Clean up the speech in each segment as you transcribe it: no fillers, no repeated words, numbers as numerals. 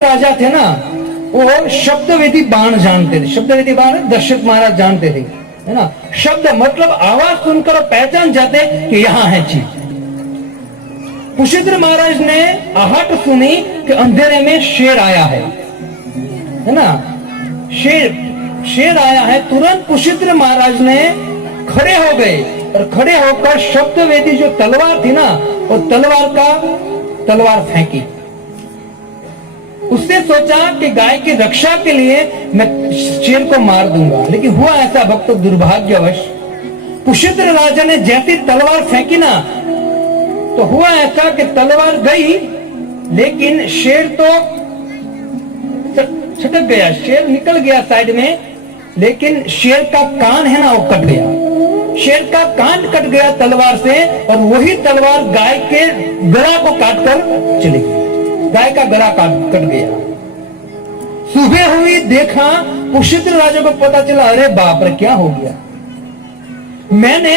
राजा थे ना, वो शब्दवेदी बाण जानते थे। शब्दवेदी बाण दशरथ महाराज जानते थे, है ना। शब्द मतलब आवाज सुनकर पहचान जाते कि यहाँ है चीज। पुष्यित्र महाराज ने आहट सुनी कि अंधेरे में शेर आया है ना। शेर आया है। तुरंत पुष्यित्र महाराज ने खड़े हो गए और खड़े होकर शब्दवेदी जो तलवार थी ना, वो तलवार फेंकी। उसने सोचा कि गाय की रक्षा के लिए मैं शेर को मार दूंगा, लेकिन हुआ ऐसा भक्त दुर्भाग्यवश, पुष्यित्र राजा ने जैसी तलवार फेंकी ना, तो हुआ ऐसा कि तलवार गई, लेकिन शेर तो छटक गया। शेर निकल गया साइड में, लेकिन शेर का कान है ना, वो कट गया। शेर का कान कट गया तलवार से, और वही तलवार गाय के गला को काटकर चली गई। गाय का गला कट गया। सुबह हुई, देखा, पुष्यित्र राजा को पता चला, अरे बाप रे, क्या हो गया। मैंने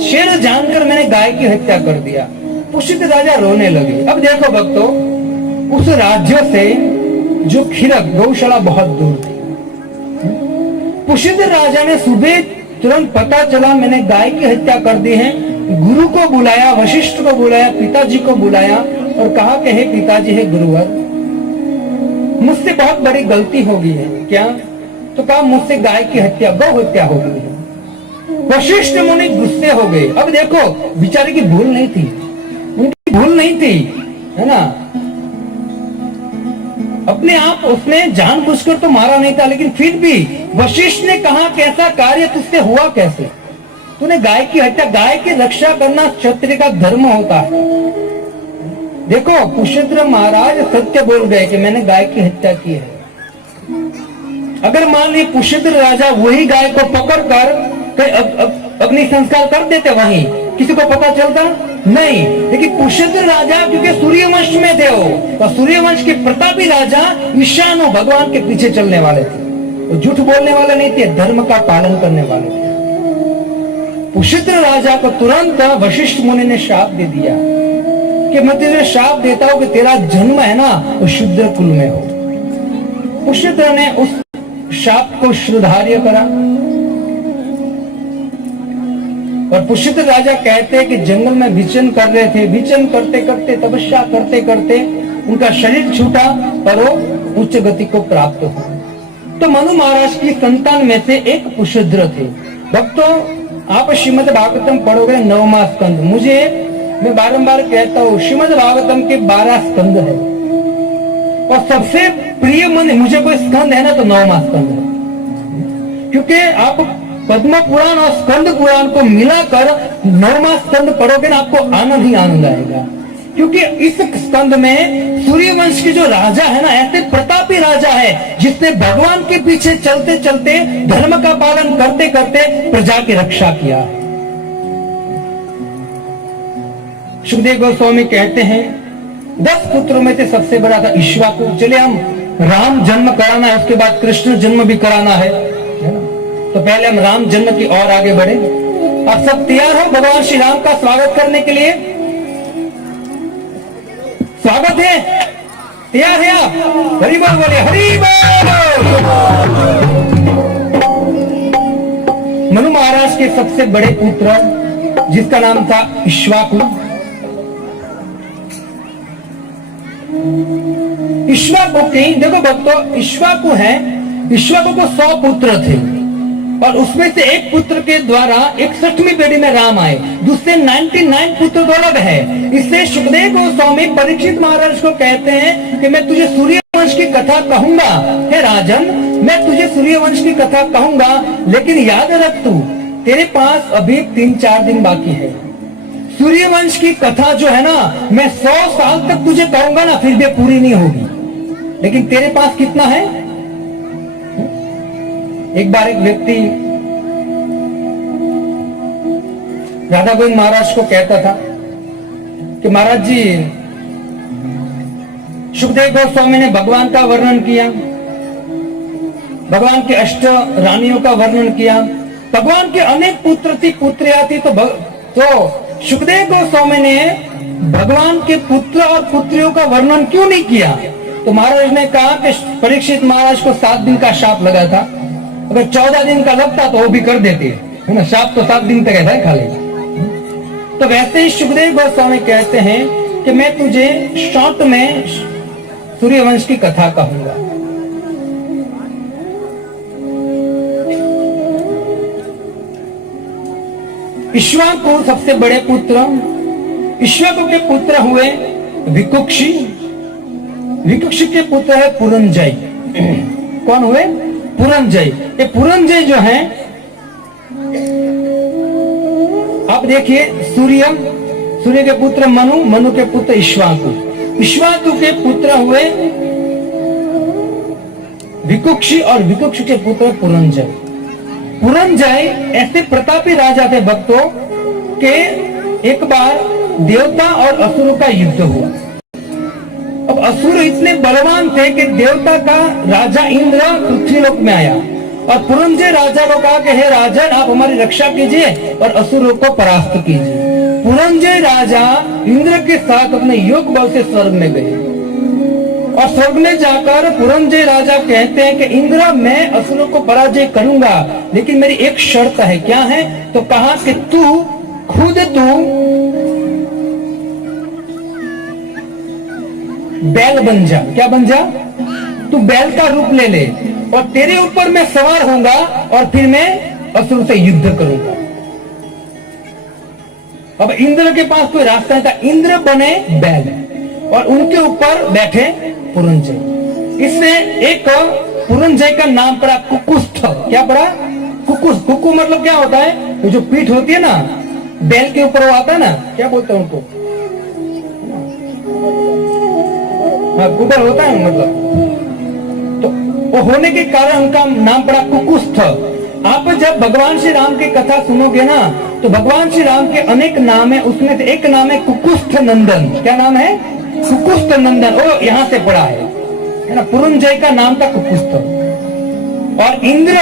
शेर जानकर मैंने गाय की हत्या कर दिया। पुष्यित्र राजा रोने लगे। अब देखो भक्तों, उस राज्य से जो खिरक गौशाला बहुत दूर थी। पुष्यित्र राजा ने सुबह तुरंत पता चला मैंने गाय की हत्या कर दी है, गुरु को बुलाया, वशिष्ठ को बुलाया, पिताजी को बुलाया और कहा कि हे पिताजी, हे गुरुवर, मुझसे बहुत बड़ी गलती हो गई है। क्या? तो कहा मुझसे गाय की हत्या, गौ हत्या हो गई है। वशिष्ठ मुनि गुस्से हो गए। अब देखो, बेचारे की भूल नहीं थी, उनकी भूल नहीं थी, है ना। अपने आप उसने जानबूझकर तो मारा नहीं था, लेकिन फिर भी वशिष्ठ ने कहा कैसा कार्य तुझसे हुआ, कैसे तूने गाय की हत्या। गाय की रक्षा करना क्षत्रिय का धर्म होता है। देखो, पुष्यित्र महाराज सत्य बोल गए कि मैंने गाय की हत्या की है। अगर मान ली पुष्यित्र राजा वही गाय को पकड़कर अग्नि संस्कार कर देते, वहीं किसी को पता चलता नहीं। लेकिन पुष्यित्र राजा क्योंकि सूर्यवंश में थे वो, और सूर्यवंश के प्रतापी राजा ईशान भगवान के पीछे चलने वाले थे, तो झूठ बोलने वाले नहीं थे, धर्म का पालन करने वाले थे। पुष्यित्र राजा को तुरंत वशिष्ठ मुनि ने शाप दे दिया कि मैं तुझे शाप देता हूं कि तेरा जन्म है ना, वो शूद्र कुल में हो। पुष्यित्र ने उस शाप को श्रुधार्य करा, और पुष्यित्र राजा कहते हैं कि जंगल में विचरण कर रहे थे। विचरण करते करते, तपस्या करते करते उनका शरीर छूटा और वो उच्च गति को प्राप्त हुआ। तो मनु महाराज की संतान में से एक पुष्यित्र थे। भक्तों, आप श्रीमद् भागवतम पढ़ोगे 9वां स्कंद। मैं बारंबार कहता हूँ, श्रीमद् भागवतम के 12 स्कंद है, और सबसे प्रिय मन मुझे कोई स्कंद है ना, तो 9वां स्कंद है। क्योंकि आप पद्म पुराण और स्कंद पुराण को मिलाकर 9वां स्कंद पढ़ोगे ना, आपको आनंद ही आनंद आएगा। क्योंकि इस स्कंद में सूर्यवंश के जो राजा है ना, ऐसे प्रतापी राजा है जिसने भगवान के पीछे चलते चलते, धर्म का पालन करते करते प्रजा की रक्षा किया है। सुखदेव गोस्वामी कहते हैं 10 पुत्रों में से सबसे बड़ा था इक्ष्वाकु। चले, हम राम जन्म कराना है, उसके बाद कृष्ण जन्म भी कराना है ना। तो पहले हम राम जन्म की ओर आगे बढ़े। आप सब तैयार हो भगवान श्री राम का स्वागत करने के लिए? स्वागत है, तैयार है आप? हरि बोल बोले, हरि बोल। मनु महाराज के सबसे बड़े पुत्र, जिसका नाम था इक्ष्वाकु। इक्ष्वाकु की, देखो भक्तों, इक्ष्वाकु को 100 पुत्र थे, और उसमें से एक पुत्र के द्वारा 61वीं पीढ़ी में राम आए। दूसरे 99 पुत्र तो अलग है। इससे सुखदेव गोस्वामी परीक्षित महाराज को कहते हैं कि मैं तुझे सूर्यवंश की कथा कहूंगा, हे राजन, मैं तुझे सूर्यवंश की कथा कहूंगा, लेकिन याद रख, तू तेरे पास अभी 3-4 दिन बाकी है। सूर्यवंश की कथा जो है ना, मैं 100 साल तक तुझे कहूंगा ना, फिर भी पूरी नहीं होगी। लेकिन तेरे पास कितना है? एक बार एक व्यक्ति राधा गोविंद महाराज को कहता था कि महाराज जी, सुखदेव गोस्वामी ने भगवान का वर्णन किया, भगवान के 8 रानियों का वर्णन किया, भगवान के अनेक पुत्र थी, पुत्रियां थी, तो सुखदेव गोस्वामी ने भगवान के पुत्र और पुत्रियों का वर्णन क्यों नहीं किया? तो महाराज ने कहा कि परीक्षित महाराज को 7 दिन का शाप लगा था, अगर 14 दिन का लगता तो वो भी कर देते, है ना। शाप तो 7 दिन तक ऐसा ही खाली। तो वैसे ही सुखदेव गोस्वामी कहते हैं कि मैं तुझे शॉर्ट में सूर्यवंश की कथा कहूंगा। इक्ष्वाकु सबसे बड़े पुत्र, इक्ष्वाकु के पुत्र हुए विकुक्षी, विकुक्षी के पुत्र है पुरंजय। कौन हुए? पुरंजय। ये पुरंजय जो है, आप देखिए, सूर्य के पुत्र मनु, मनु के पुत्र इक्ष्वाकु, इक्ष्वाकु के पुत्र हुए विकुक्षी और विकुक्षी के पुत्र पुरंजय। पुरंजय ऐसे प्रतापी राजा थे भक्तों के एक बार देवता और असुरों का युद्ध हुआ। अब असुर इतने बलवान थे कि देवता का राजा इंद्र पृथ्वीलोक में आया और पुरंजय राजा को कहा कि हे राजन, आप हमारी रक्षा कीजिए और असुरों को परास्त कीजिए। पुरंजय राजा इंद्र के साथ अपने योग बल से स्वर्ग में गए और स्वर्ग में जाकर पुरंजय राजा कहते हैं कि इंद्र, मैं असुरों को पराजय करूंगा, लेकिन मेरी एक शर्त है। क्या है? तो कहा कि तू बैल बन जा। क्या बन जा? तू बैल का रूप ले ले और तेरे ऊपर मैं सवार होऊंगा और फिर मैं असुर से युद्ध करूंगा। अब इंद्र के पास कोई रास्ता नहीं था, इंद्र बने बैल और उनके ऊपर बैठे पुरंजय। इसमें एक पुरंजय का नाम पड़ा कुकुस्थ। क्या पड़ा? कुकुस। कुकु मतलब क्या होता है? जो पीठ होती है ना बैल के ऊपर वो आता है ना, क्या बोलते हैं उनको? कुबर होता है मतलब। तो वो होने के कारण उनका नाम पड़ा कुकुस्थ। आप जब भगवान श्री राम की कथा सुनोगे ना, तो भगवान श्री राम के अनेक नाम है, उसमें से एक नाम है कुकुस्थ नंदन। क्या नाम है? कुकुस्थ नंदन। वो यहां से पड़ा है ना। पुरंजय का नाम था कुकुस्थ और इंद्र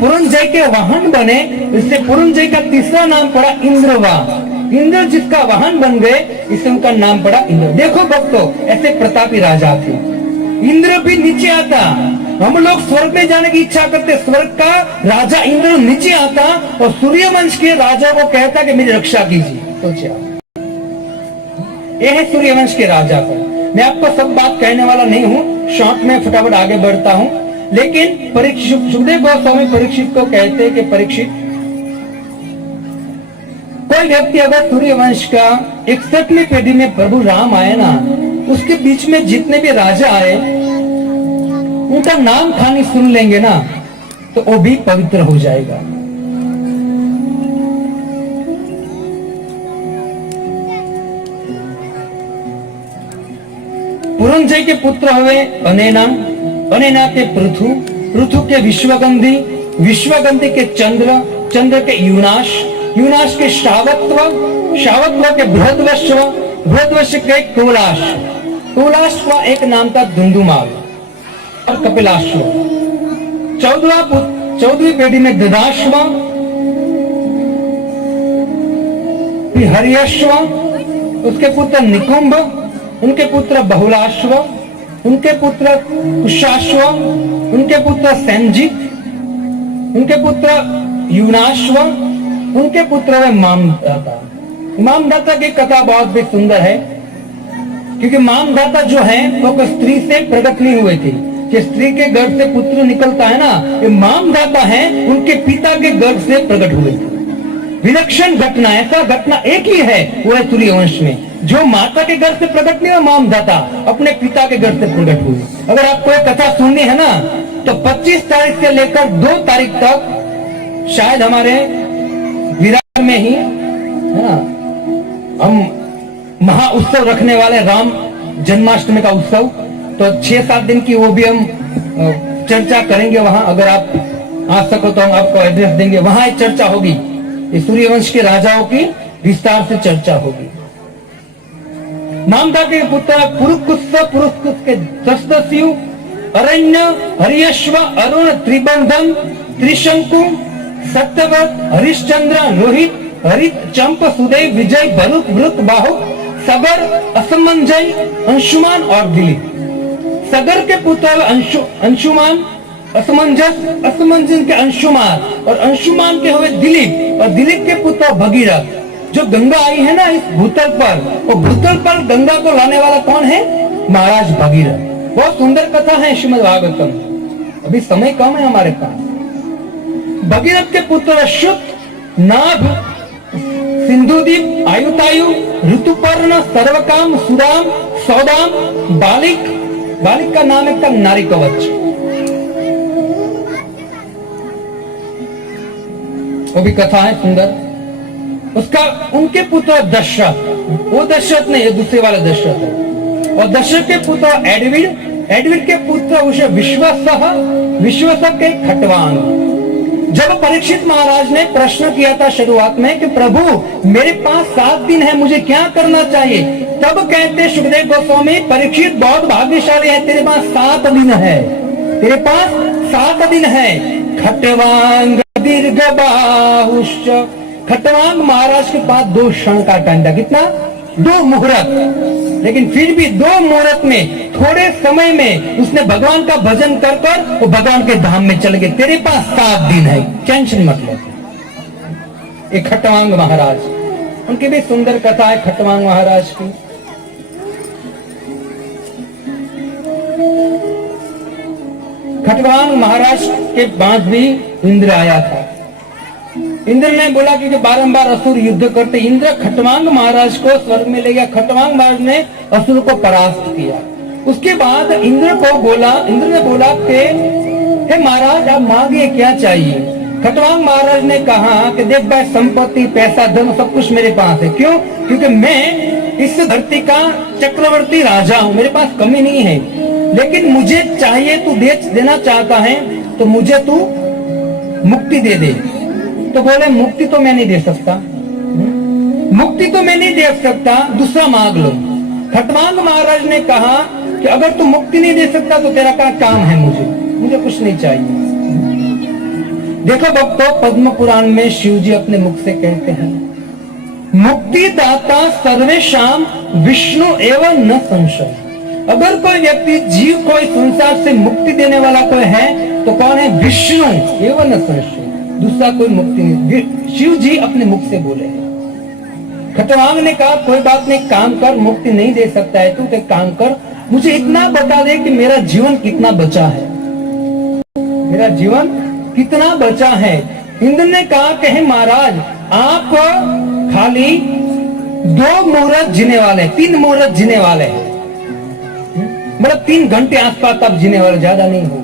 पुरंजय के वाहन बने, इससे पुरंजय का तीसरा नाम पड़ा इंद्रवा। इंद्र जिसका वाहन बन गए, इससे उनका नाम पड़ा इंद्र। देखो भक्तों, ऐसे प्रतापी राजा थे। इंद्र भी नीचे आता, हम लोग स्वर्ग में जाने की इच्छा करते, स्वर्ग का राजा इंद्र नीचे आता और सूर्यवंश के राजा को कहता कि मेरी रक्षा कीजिए। सोचिए, यह है सूर्यवंश के राजा का। मैं आपको सब बात कहने वाला नहीं हूं, शॉर्ट में फटाफट आगे बढ़ता हूं। लेकिन परीक्षित, सुखदेव गोस्वामी परीक्षित को कहते हैं कि परीक्षित, कोई व्यक्ति अगर सूर्यवंश का 61वीं पीढ़ी में प्रभु राम आए ना, उसके बीच में जितने भी राजा आए उनका नाम खानी सुन लेंगे ना, तो वो भी पवित्र हो जाएगा। पुरंजय के पुत्र हुए अनेना, अनेना के पृथु, पृथु के विश्वगंधी, विश्वगंधी के चंद्र, चंद्र के युनाश, युनाश के श्रावत्व, श्रावत्व के बृहद्वश्व, बृहद्वश्व के कुलाश, कुलाश का एक नाम था धुंधुमाल और कपिलाश्व। 14वीं पीढ़ी में ददाश्व, फिर हरियश्व, उसके पुत्र निकुंभ, उनके पुत्र बहुलाश्व, उनके पुत्र कुशाश्व, उनके पुत्र संजित, उनके पुत्र युनाश्व, उनके पुत्र है मामदाता। मामदाता की कथा बहुत भी सुंदर है, क्योंकि मामदाता जो है वो स्त्री से प्रकट नहीं हुए थे। कि स्त्री के गर्भ से पुत्र निकलता है ना, ये मामदाता है, उनके पिता के गर्भ से प्रकट हुए थे। विलक्षण घटना, ऐसा घटना एक ही है, वो है सूर्यवंश में। जो माता के गर्भ से प्रकट नहीं हुआ, मामदाता अपने पिता के गर्भ से प्रकट हुए। अगर आपको एक कथा सुननी है ना, तो 25 तारीख से लेकर 2 तारीख तक शायद हमारे विरार में ही, है ना, हम महा उत्सव रखने वाले राम जन्माष्टमी का उत्सव। तो 6-7 दिन की वो भी हम चर्चा करेंगे वहां। अगर आप आ सको तो हम आपको एड्रेस देंगे, वहां एक चर्चा होगी, सूर्यवंश के राजाओं की विस्तार से चर्चा होगी। मामदा के पुत्र पुरुकुत्स, पुरुकुत्स के दशदस्यु, अरण्य, हरियश्व, अरुण, त्रिबंधन, त्रिशंकु, सत्यव्रत, हरिश्चंद्र, रोहित, हरित, चंप, सुदेव, विजय, भरुक, वृक, बाहुक, सगर, असमंजय, अंशुमान और दिलीप। सगर के पुत्र अंशुमान, असमंजन के अंशुमान और अंशुमान के हुए दिलीप और दिलीप के पुत्र भगीरथ। जो गंगा आई है ना इस भूतल पर, वो भूतल पर गंगा को लाने वाला कौन है? महाराज भगीरथ। बहुत सुंदर कथा है श्रीमद् भागवतम। अभी समय कम है हमारे पास। भगीरथ के पुत्र शुक, नाभ, सिंधुदीप, आयुतायु, ऋतुपर्ण, सर्वकाम, सुदाम, सौदाम, बालिक। बालिक का नाम है नारी कवच। वो भी कथा है सुंदर। उसका उनके पुत्र दशरथ, वो दशरथ नहीं, दूसरे वाला दशरथ है। और दशरथ के पुत्र एडविड, एडविड के पुत्र उसे विश्वसह के खटवांग। जब परीक्षित महाराज ने प्रश्न किया था शुरुआत में कि प्रभु मेरे पास 7 दिन है, मुझे क्या करना चाहिए, तब कहते सुखदेव गोस्वामी, परीक्षित बहुत भाग्यशाली है, तेरे पास 7 दिन है, तेरे पास 7 दिन है। खटवांग दीर्घ बाहुश्च। खटवांग महाराज के पास 2 क्षण का टाइम था। कितना? 2 मुहूर्त। लेकिन फिर भी 2 मुहूर्त में, थोड़े समय में उसने भगवान का भजन कर कर वो भगवान के धाम में चले गए। तेरे पास 7 दिन है, टेंशन मत लो। एक खटवांग महाराज, उनकी भी सुंदर कथा है खटवांग महाराज की। खटवांग महाराज के पास भी इंद्र आया था। इंद्र ने बोला कि बारंबार असुर युद्ध करते, इंद्र खटवांग महाराज को स्वर्ग में ले गया। खटवांग महाराज ने असुर को परास्त किया। उसके बाद इंद्र ने बोला कि हे महाराज आप मांगिए क्या चाहिए। खटवांग महाराज ने कहा कि देख भाई, संपत्ति, पैसा, धन सब कुछ मेरे पास है। क्यों? क्योंकि मैं इस धरती का चक्रवर्ती राजा हूँ, मेरे पास कमी नहीं है। लेकिन मुझे चाहिए, तू देना चाहता है तो मुझे तू मुक्ति दे दे। तो बोले मुक्ति तो मैं नहीं दे सकता, मुक्ति तो मैं नहीं दे सकता, दूसरा मांग लो। खटवांग महाराज ने कहा कि अगर तू मुक्ति नहीं दे सकता तो तेरा क्या काम है, मुझे कुछ नहीं चाहिए। देखो भक्तों, पद्म पुराण में शिव जी अपने मुख से कहते हैं, मुक्ति दाता सर्वेशाम विष्णु एवं न संशय। अगर कोई व्यक्ति जीव को इस संसार से मुक्ति देने वाला कोई है तो कौन है? विष्णु एवं न संशय, दूसरा कोई मुक्ति नहीं। शिव जी अपने मुख से बोले। खटवांग ने कहा कोई बात नहीं, काम कर, मुक्ति नहीं दे सकता है तू, एक काम कर, मुझे इतना बता दे कि मेरा जीवन कितना बचा है, मेरा जीवन कितना बचा है। इंद्र ने कहा कि हे महाराज, आप खाली 2 मुहूर्त जीने वाले, 3 मुहूर्त जीने वाले हैं, मतलब 3 घंटे आसपास आप जीने वाले, ज्यादा नहीं हो।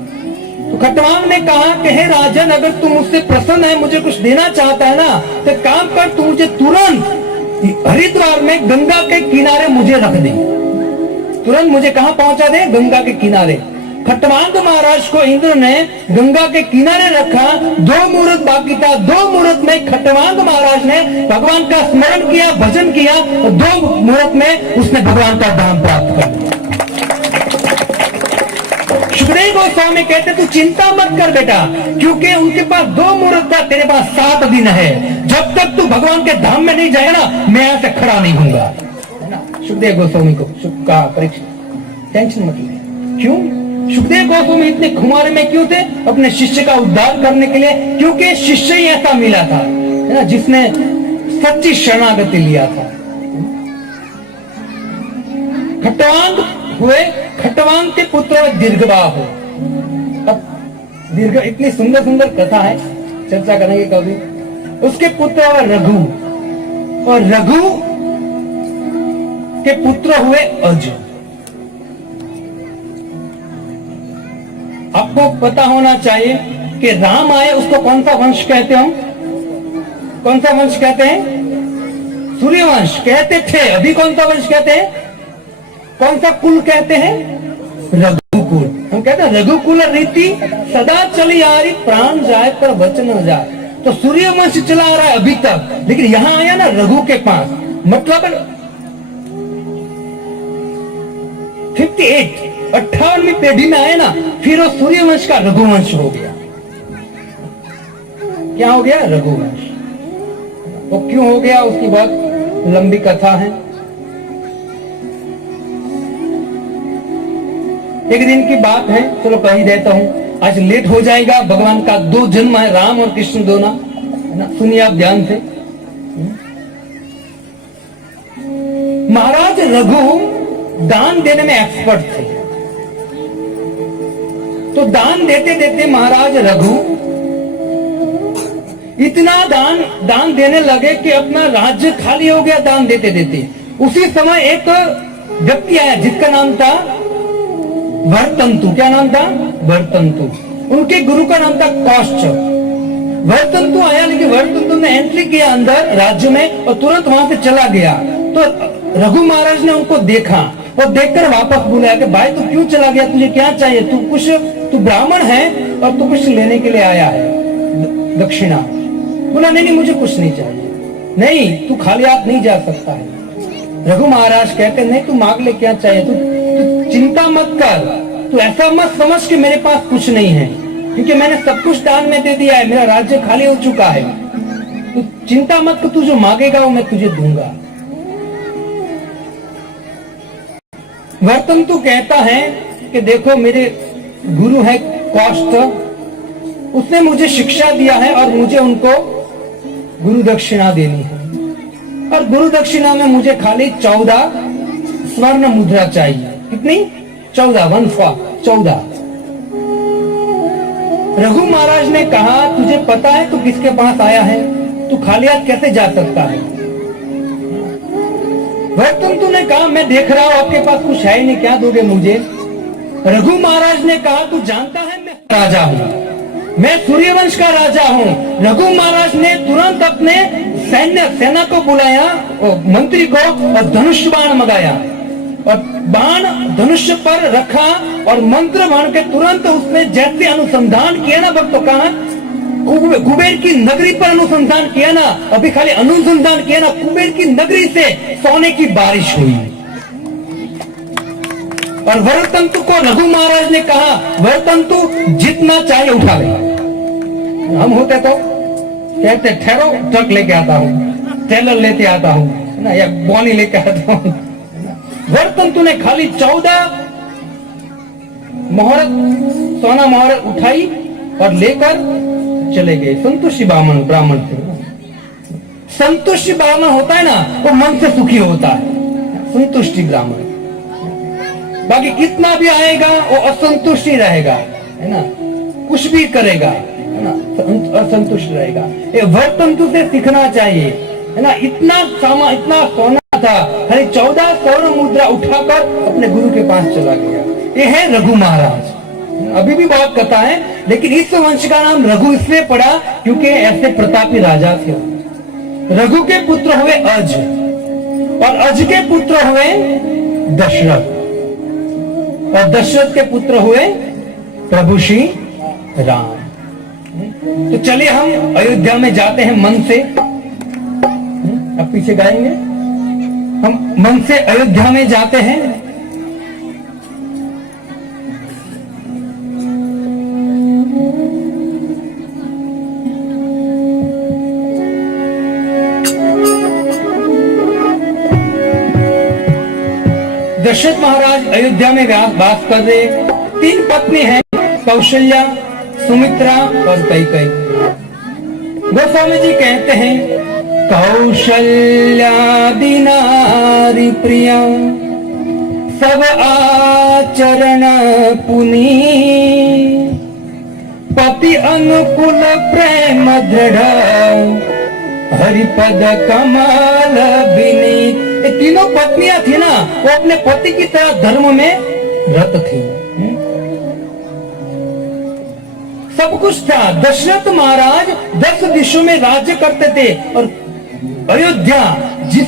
तो खटवांग ने कहा कि हे राजन, अगर तू मुझसे प्रसन्न है, मुझे कुछ देना चाहता है ना, तो काम कर, तू मुझे तुरंत हरिद्वार में गंगा के किनारे मुझे रख दे। तुरंत मुझे कहां पहुंचा दे? गंगा के किनारे। खटवांग महाराज को इंद्र ने गंगा के किनारे रखा। 2 मुहूर्त बाकी था। 2 मुहूर्त में खटवांग महाराज ने भगवान का स्मरण किया, भजन किया, और 2 मुहूर्त में उसने भगवान का धाम प्राप्त कर लिया। सुखदेव गोस्वामी कहते तू चिंता मत कर बेटा, क्योंकि उनके पास 2 मुहूर्त था, तेरे पास 7 दिन है। जब तक तू भगवान के धाम में नहीं जाएगा ना, मैं यहां से खड़ा नहीं होऊंगा, है ना। सुखदेव गोस्वामी को का परीक्षा, टेंशन मत ले। क्यों? सुखदेव गोस्वामी इतने खुमारे में क्यों थे? अपने शिष्य का उद्धार करने के लिए, क्योंकि शिष्य ही ऐसा मिला था, है ना, जिसने सच्ची शरणागति लिया था। खटवांग हुए, खटवांग के पुत्र दीर्घबाहु। अब दीर्घ, इतनी सुंदर सुंदर कथा है, चर्चा करेंगे कभी। उसके पुत्र रघु, और रघु के पुत्र हुए अज। आपको पता होना चाहिए कि राम आए, उसको कौन सा वंश कहते हैं? कौन सा वंश कहते हैं? सूर्यवंश कहते थे। अभी कौन सा वंश कहते हैं? कौन सा कुल कहते हैं? रघुकुल। हम कहते हैं रघुकुल रीति सदा चली आ रही, प्राण जाए पर वचन न जाए। तो सूर्यवंश चला आ रहा है अभी तक, लेकिन यहां आया ना रघु के पास, मतलब 58वीं पीढ़ी में आए ना, फिर वो सूर्यवंश का रघुवंश हो गया। क्या हो गया? रघुवंश। वो क्यों हो गया, उसकी बहुत लंबी कथा है। एक दिन की बात है, चलो कह ही देता हूँ, आज लेट हो जाएगा। भगवान का 2 जन्म है, राम और कृष्ण दोनों, है ना, सुनिए आप ध्यान से। महाराज रघु दान देने में एक्सपर्ट थे। तो दान देते देते महाराज रघु इतना दान देने लगे कि अपना राज्य खाली हो गया दान देते देते। उसी समय एक व्यक्ति आया जिसका नाम था भरतंतु। क्या नाम था? भरतंतु। उनके गुरु का नाम था कौशच। भरतंतु आया, लेकिन भरतंतु ने एंट्री किया अंदर राज्य में और तुरंत वहां से चला गया। तो रघु महाराज ने उनको देखा और देखकर वापस बुलाया कि भाई तू क्यों चला गया, तुझे क्या चाहिए? तू ब्राह्मण है और तू कुछ लेने के लिए आया है दक्षिणा। बोला नहीं मुझे कुछ नहीं चाहिए। नहीं, तू खाली हाथ नहीं जा सकता है। रघु महाराज कहते नहीं, तू मांग ले, क्या चाहिए? तू चिंता मत कर, तू ऐसा मत समझ कि मेरे पास कुछ नहीं है, क्योंकि मैंने सब कुछ दान में दे दिया है, मेरा राज्य खाली हो चुका है। तू चिंता मत कर, तू जो मांगेगा वो मैं तुझे दूंगा। भरतंतु कहता है कि देखो मेरे गुरु है कौष्ट, उसने मुझे शिक्षा दिया है और मुझे उनको गुरु दक्षिणा देनी है, और गुरु दक्षिणा में मुझे खाली 14 स्वर्ण मुद्रा चाहिए। कितनी? 14, 14। रघु महाराज ने कहा तुझे पता है तू किसके पास आया है? तू खाली हाथ कैसे जा सकता है? भरतंतु ने कहा मैं देख रहा हूं आपके पास कुछ है ही नहीं, क्या दोगे मुझे? रघु महाराज ने कहा तू जानता है मैं राजा हूं, मैं सूर्यवंश का राजा हूं। रघु महाराज ने तुरंत अपने सेना को बुलाया, मंत्री को, और धनुष बाण मंगाया और बाण धनुष पर रखा और मंत्र बाण के तुरंत उसने जैसे अनुसंधान किया ना भक्तों, कहा कुबेर की नगरी पर अनुसंधान किया ना, अभी खाली अनुसंधान किया ना, कुबेर की नगरी से सोने की बारिश हुई। और भरतंतु को रघु महाराज ने कहा भरतंतु जितना चाहे उठा ले। हम होते तो कहते ठहरो ट्रक लेके आता हूँ, ट्रेलर लेके आता हूँ ना, या बोनी लेके आता हूँ। भरतंतु ने खाली 14 मोहर सोना मोहर उठाई और लेकर चले गए। संतुष्टि ब्राह्मण थे। संतुष्टि ब्राह्मण होता है ना, वो मन से सुखी होता है, संतुष्टि ब्राह्मण। बाकी कितना भी आएगा वो असंतुष्टि रहेगा, है ना, कुछ भी करेगा, है ना, असंतुष्ट रहेगा। ये भरतंतु से सीखना चाहिए, है ना। इतना सोना था, खाली 14 स्वर्ण मुद्रा उठाकर अपने गुरु के पास चला गया। ये है रघु महाराज। अभी भी बहुत कथा है, लेकिन इस वंश का नाम रघु इसलिए पड़ा क्योंकि ऐसे प्रतापी राजा थे। रघु के पुत्र हुए अज, और अज के पुत्र हुए दशरथ, और दशरथ के पुत्र हुए प्रभु श्री राम। तो चलिए हम अयोध्या में जाते हैं मन से। अब पीछे गाएंगे, हम मन से अयोध्या में जाते हैं। दशरथ महाराज अयोध्या में वास कर रहे। 3 पत्नी हैं, कौशल्या, सुमित्रा और कैकेयी। गोस्वामी जी कहते हैं कौशल्यादि नारी प्रिया सब आचरण पुनी, पति अनुकूल प्रेम दृढ़ हरिपद कमल बिनी। ये तीनों पत्नियां थी ना, वो अपने पति की तरह धर्म में रत थी। सब कुछ था। दशरथ महाराज 10 दिशों में राज्य करते थे, और अयोध्या जिस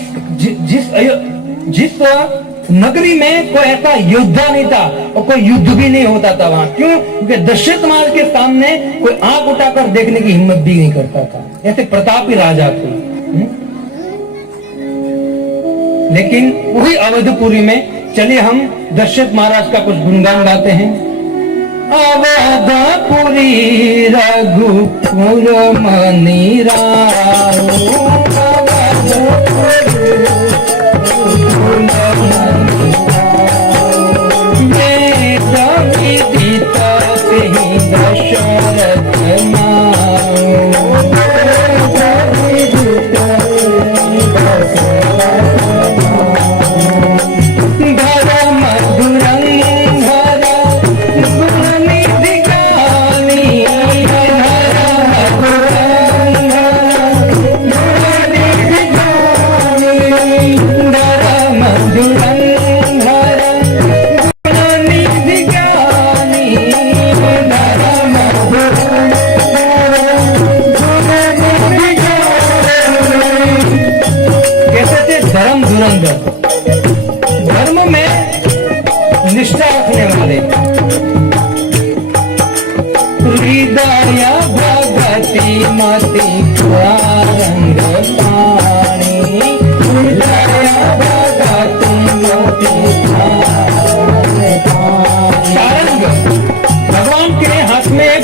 नगरी में कोई ऐसा योद्धा नहीं था और कोई युद्ध भी नहीं होता था वहां। क्यों? क्योंकि दशरथ महाराज के सामने कोई आंख उठाकर देखने की हिम्मत भी नहीं करता था। ऐसे प्रतापी राजा थे। लेकिन वही अवधपुरी में चलिए हम दशरथ महाराज का कुछ गुणगान गाते हैं। अवधपुरी रघुपुर मनि राहो, वेद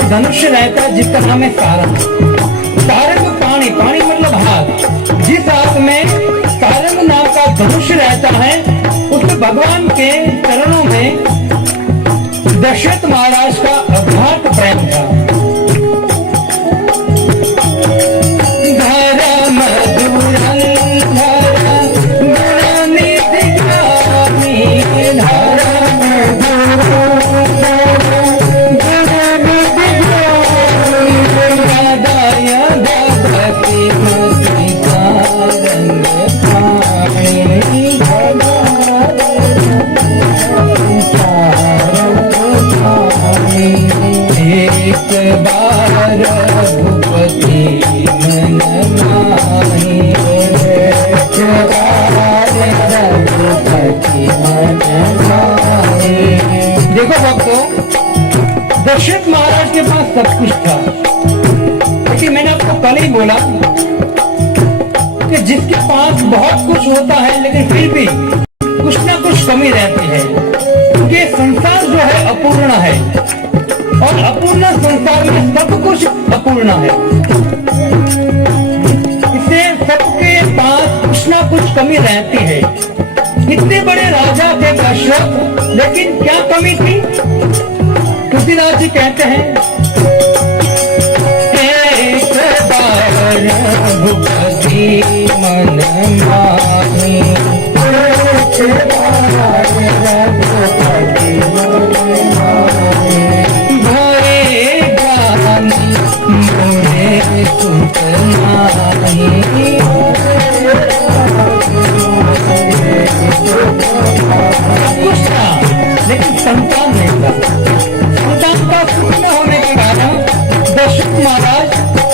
धनुष्य रहता है जिसका नाम है सारंग। सारंग पानी, पानी मतलब हाथ। जिस हाथ में सारंग नाम का धनुष्य रहता है उसमें भगवान के चरणों में दशरथ महाराज का अगाध प्रेम था। देखो भक्तों, दशरथ महाराज के पास सब कुछ था, लेकिन मैंने आपको कल ही बोला कि जिसके पास बहुत कुछ होता है लेकिन फिर भी कुछ ना कुछ कमी रहती है, क्योंकि संसार जो है अपूर्ण है और अपूर्ण संसार में सब कुछ अपूर्ण है। इससे सबके पास कुछ ना कुछ कमी रहती है। इतने बड़े राजा थे दशरथ, लेकिन क्या कमी थी? तुलसीदास जी कहते हैं, एक बार रघुपति मन माही, एक बार रघुपति मन माही, भरे गानी मोरे सुत नाही। कुछ था लेकिन संतान नहीं था। संतान का सुख न होने के कारण दशरथ महाराज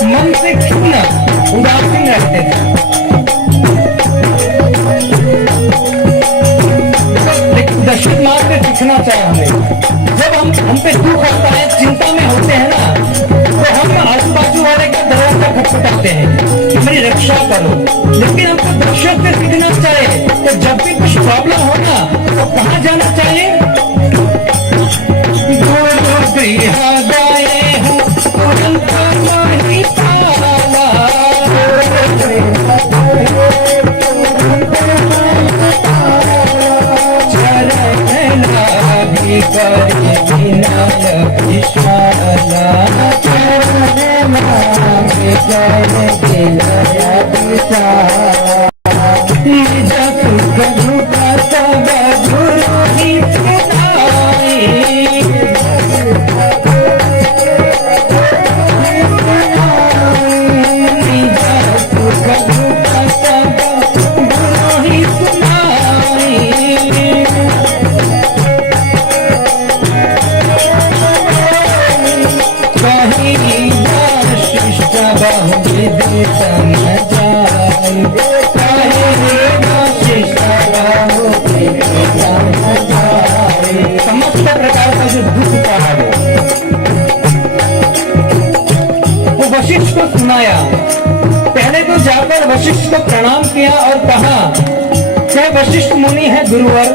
मन से खिन्न उदासीन रहते थे। दशरथ महाराज पे दिखना चाहिए हमें। जब हम पे दुख होता है, चिंता में होते हैं ना, तो हम आजू बाजू वाले का दरवाजा खटखटाते हैं कि मेरी रक्षा करो। लेकिन हमको दशरथ से सीखना चाहिए तो जब भी कुछ प्रॉब्लम हो ना तो कहाँ जाना चाहिए? गुरु गृह गए हूँ तुरंत माही पाला, चरण लागी करी विनय विशाला, चरण लागी करी विनय विशाला। समस्त प्रकार का जो दुख का है वो वशिष्ठ को सुनाया। पहले तो जाकर वशिष्ठ को प्रणाम किया और कहा कि वशिष्ठ मुनि है गुरुवर।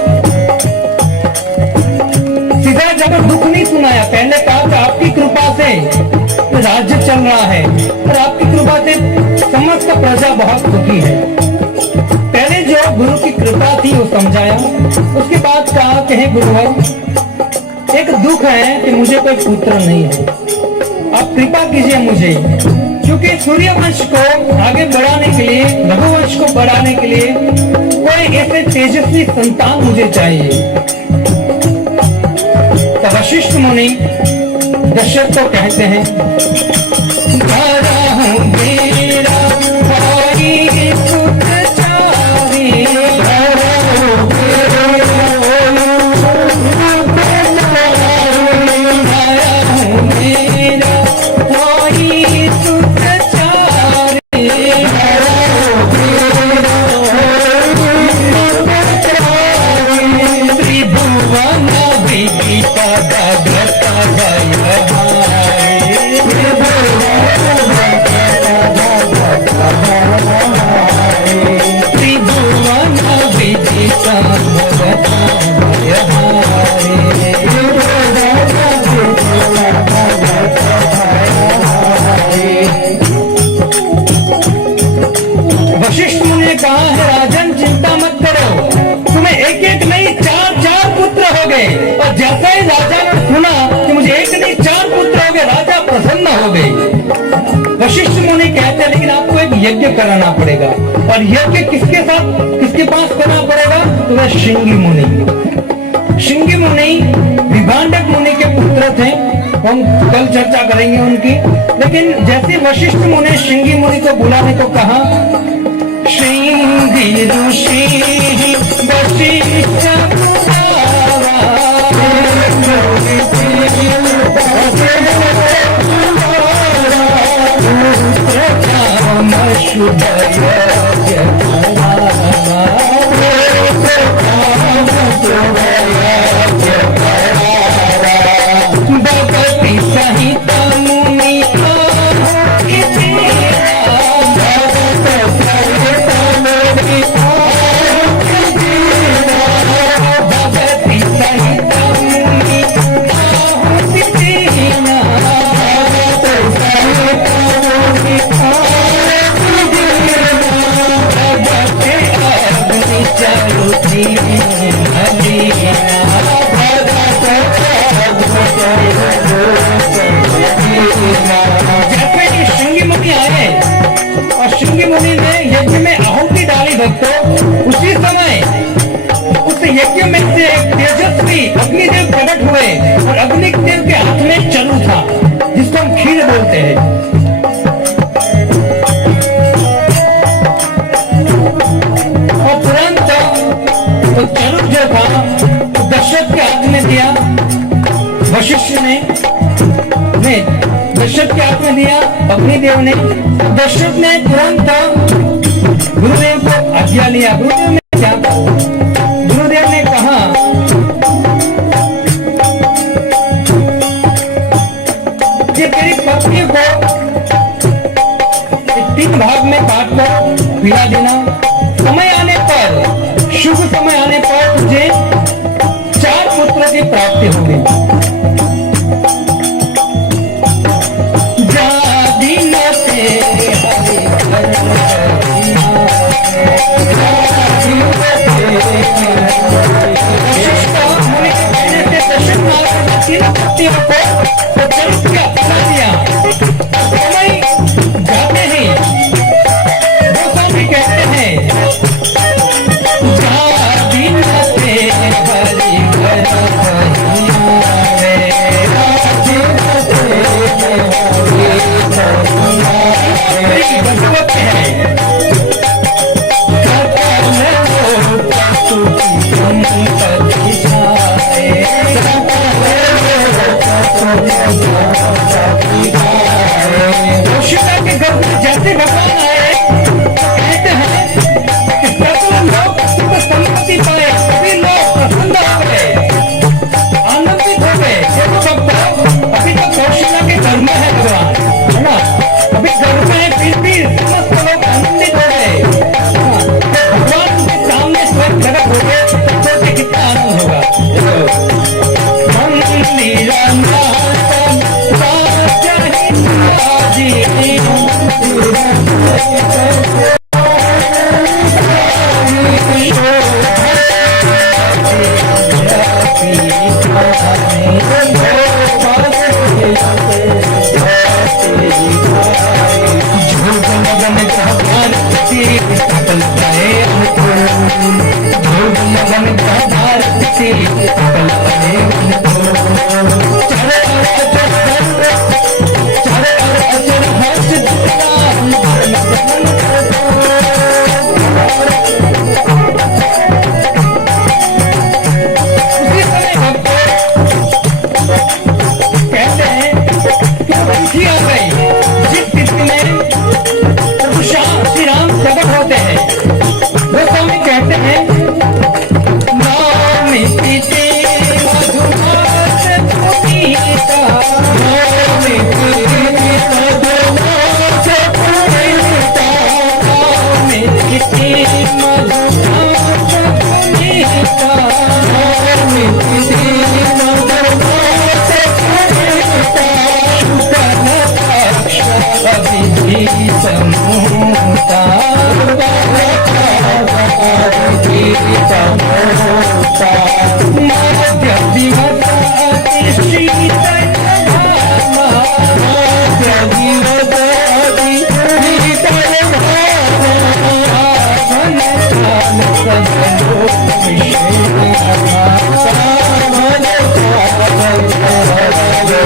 सीधा जाकर दुख नहीं सुनाया, पहले कहा कि आपकी कृपा से राज्य चल रहा है और आपकी कृपा से समस्त प्रजा बहुत सुखी है। पहले जो गुरु की कृपा थी वो समझाया, उसके बाद कहा कि हे गुरुवर, एक दुख है कि मुझे कोई पुत्र नहीं है, आप कृपा कीजिए मुझे, क्योंकि सूर्यवंश को आगे बढ़ाने के लिए, रघुवंश को बढ़ाने के लिए कोई ऐसे तेजस्वी संतान मुझे चाहिए। तो वशिष्ठ मुनि दशरथ को कहते हैं, कहते हैं लेकिन आपको एक यज्ञ कराना पड़ेगा, और यज्ञ किसके साथ, किसके पास करना पड़ेगा, तो वह श्रृंगी मुनि। श्रृंगी मुनि विभांडक मुनि के पुत्र थे, हम कल चर्चा करेंगे उनकी। लेकिन जैसे वशिष्ठ मुनि श्रृंगी मुनि को बुलाने को कहा, श्रृंगी ऋषि वशिष्ठ उसी समय उस यज्ञ में से एक तेजस्वी अग्निदेव प्रकट हुए, और अग्निदेव के हाथ में चरु था, जिसको हम खीर बोलते हैं। और तुरंत तो चरु जो था दशरथ के हाथ में दिया, वशिष्ठ ने दशरथ के हाथ में दिया अग्निदेव ने। दशरथ ने तुरंत गुरुदेव को आज्ञा लिया। गुरुदेव ने क्या, गुरुदेव ने कहा कि तेरी पत्नी को 3 भाग में काट कर पिला देना, समय आने पर, शुभ समय आने पर तुझे 4 पुत्रों की प्राप्ति होगी। जाते हैं वो सब भी कहते जी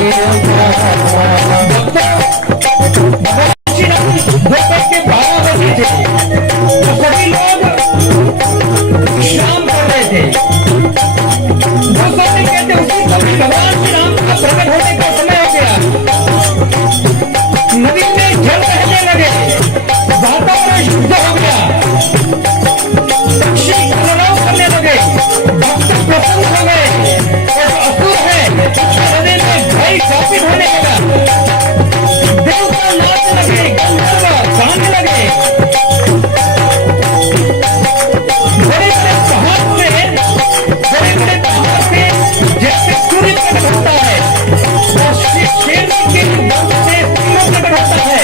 श्री राम दोपहर के 12 बजे थे तो सभी लोग विश्राम कर रहे थे। दूसरे कहते उसी समय भगवान श्री राम का प्रकट होने का समय हो गया। नदी में जल रहने लगे, वातावरण शुद्ध हो गया, पक्षी कलरव करने लगे, भक्त प्रसन्न हो गए और असुर है हृदय में भय स्थापित होने लगा। देवता नाचने लगे, गंधर्व गाने लगे। बड़े बड़े पहाड़ पे जैसे सूर्य प्रकट होता है और शेर के दम से सूर्य प्रकट होता है,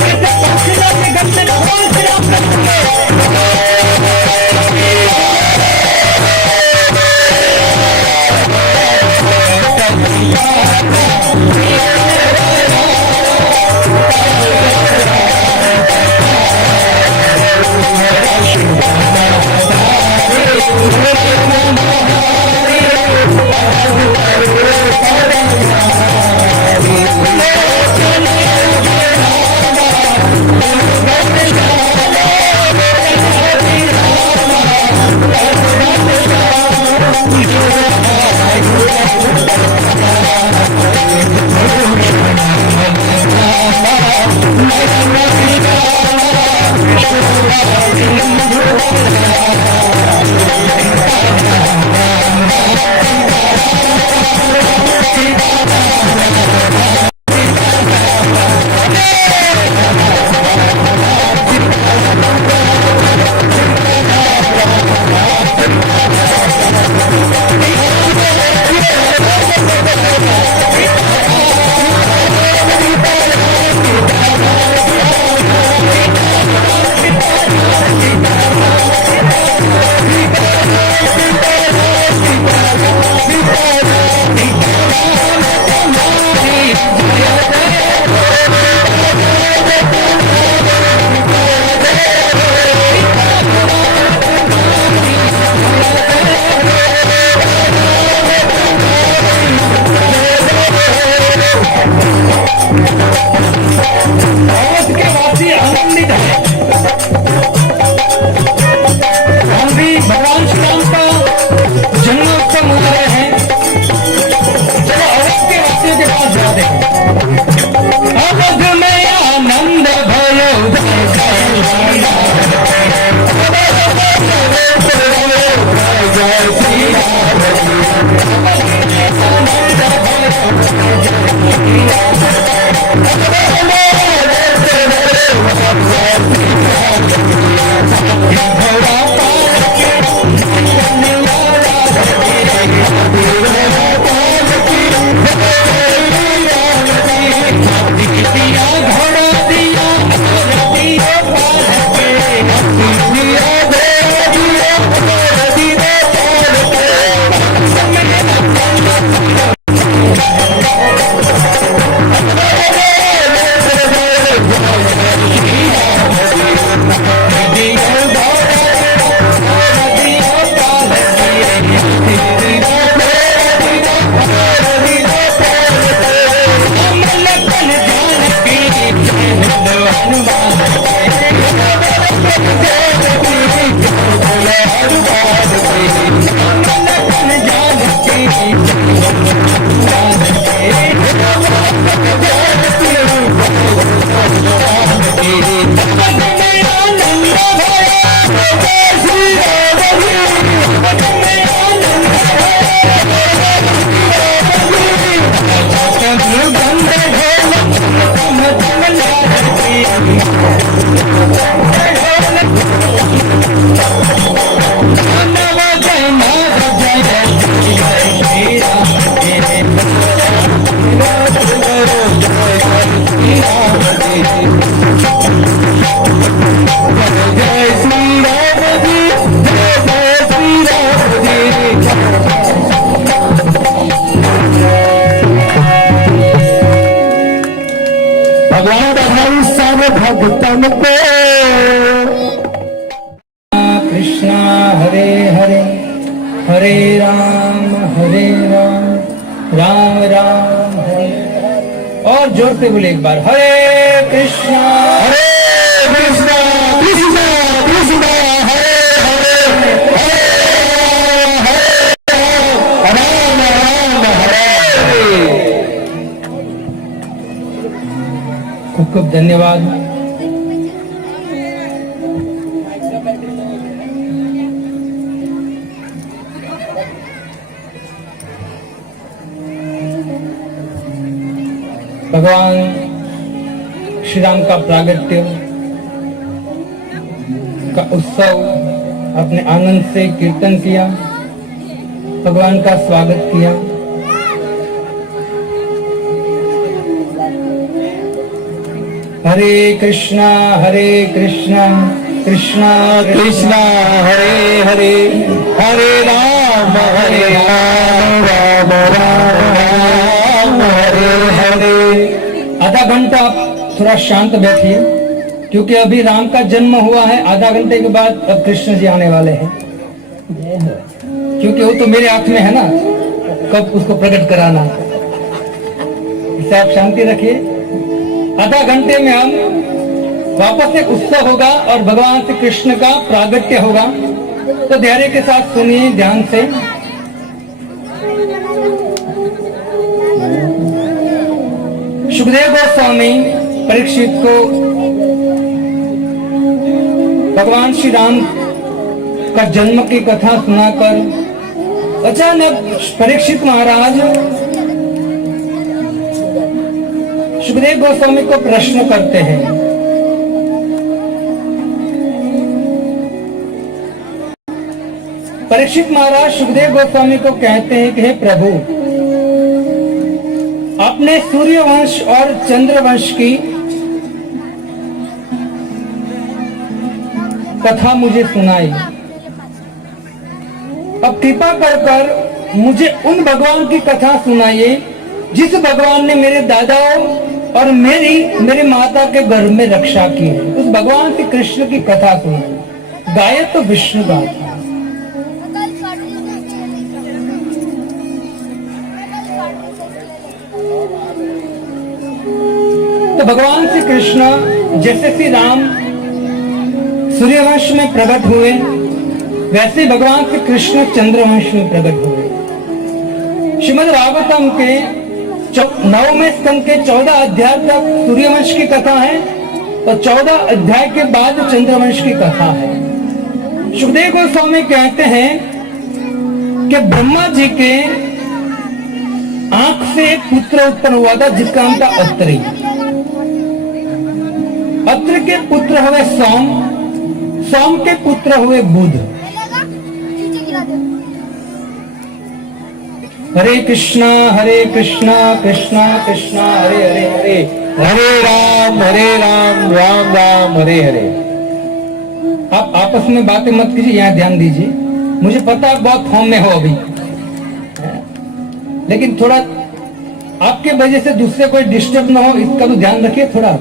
वैसे पक्षियों के गम से भगवान श्री राम प्रकट हुए। भक्तन को कृष्णा हरे हरे हरे राम राम राम राम हरे हरे। और जोर से बोले एक बार, हरे कृष्णा कृष्णा कृष्णा कृष्णा हरे हरे हरे राम राम हरे। खूब खूब धन्यवाद। भगवान श्री राम का प्रागट्य का उत्सव अपने आनंद से कीर्तन किया, भगवान का स्वागत किया। हरे कृष्णा कृष्णा कृष्णा हरे हरे हरे राम राम राम हरे हरे। आधा घंटा आप थोड़ा शांत बैठिए, क्योंकि अभी राम का जन्म हुआ है। आधा घंटे के बाद अब कृष्ण जी आने वाले हैं, क्योंकि वो तो मेरे हाथ में है ना, कब उसको प्रकट कराना। इसे आप शांति रखिए। आधा घंटे में हम वापस एक उत्सव होगा और भगवान श्री कृष्ण का प्रागट्य होगा। तो धैर्य के साथ सुनिए, ध्यान से। सुखदेव गोस्वामी परीक्षित को भगवान श्री राम का जन्म की कथा सुनाकर अचानक परीक्षित महाराज सुखदेव गोस्वामी को प्रश्न करते हैं। परीक्षित महाराज सुखदेव गोस्वामी को कहते हैं कि हे प्रभु, आपने सूर्यवंश और चंद्रवंश की कथा मुझे सुनाई। अब कृपा कर मुझे उन भगवान की कथा सुनाइए जिस भगवान ने मेरे दादाओं और मेरी माता के गर्भ में रक्षा की है। उस भगवान श्री कृष्ण की कथा सुनाई। गायक तो विष्णु गाथा। तो भगवान श्री कृष्ण जैसे श्री राम सूर्यवंश में प्रकट हुए, वैसे भगवान श्री कृष्ण चंद्रवंश में प्रकट हुए। श्रीमद् भागवतम के 9वें स्कंद के 14 अध्याय तक सूर्यवंश की कथा है और 14 अध्याय के बाद चंद्रवंश की कथा है। सुखदेव गोस्वामी कहते हैं कि ब्रह्मा जी के आंख से एक पुत्र उत्पन्न हुआ था जिसका नाम था अत्रि। अत्रि के पुत्र हुए सोम, सोम के पुत्र हुए बुध। हरे कृष्णा कृष्णा कृष्णा हरे हरे हरे हरे राम राम राम हरे हरे। आप आपस में बातें मत कीजिए, यहाँ ध्यान दीजिए। मुझे पता है बहुत फॉर्म में हो अभी, लेकिन थोड़ा आपके वजह से दूसरे कोई डिस्टर्ब ना हो, इसका तो ध्यान रखिए थोड़ा।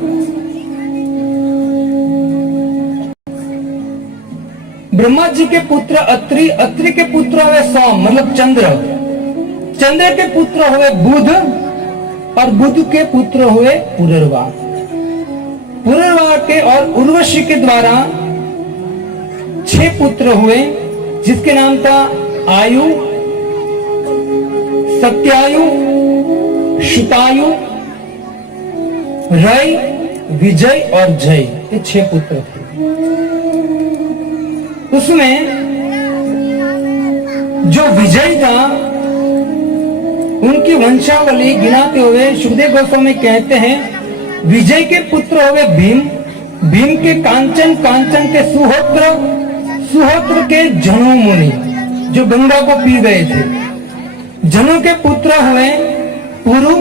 ब्रह्मा जी के पुत्र अत्रि, अत्रि के पुत्र हुए सोम मतलब चंद्र, चंद्र के पुत्र हुए बुध और बुध के पुत्र हुए पुरर्वा। पुरर्वा के और उर्वशी के द्वारा 6 पुत्र हुए, जिसके नाम था आयु, सत्यायु, शुतायु, रय, विजय और जय। ये 6 पुत्र थे। उसमें जो विजय था उनकी वंशावली गिनाते हुए सुखदेव गोस्वामी कहते हैं विजय के पुत्र हुए भीम, भीम के कांचन, कांचन के सुहोत्र, सुहोत्र के जनु मुनि जो गंगा को पी गए थे। जनु के पुत्र हुए पुरु,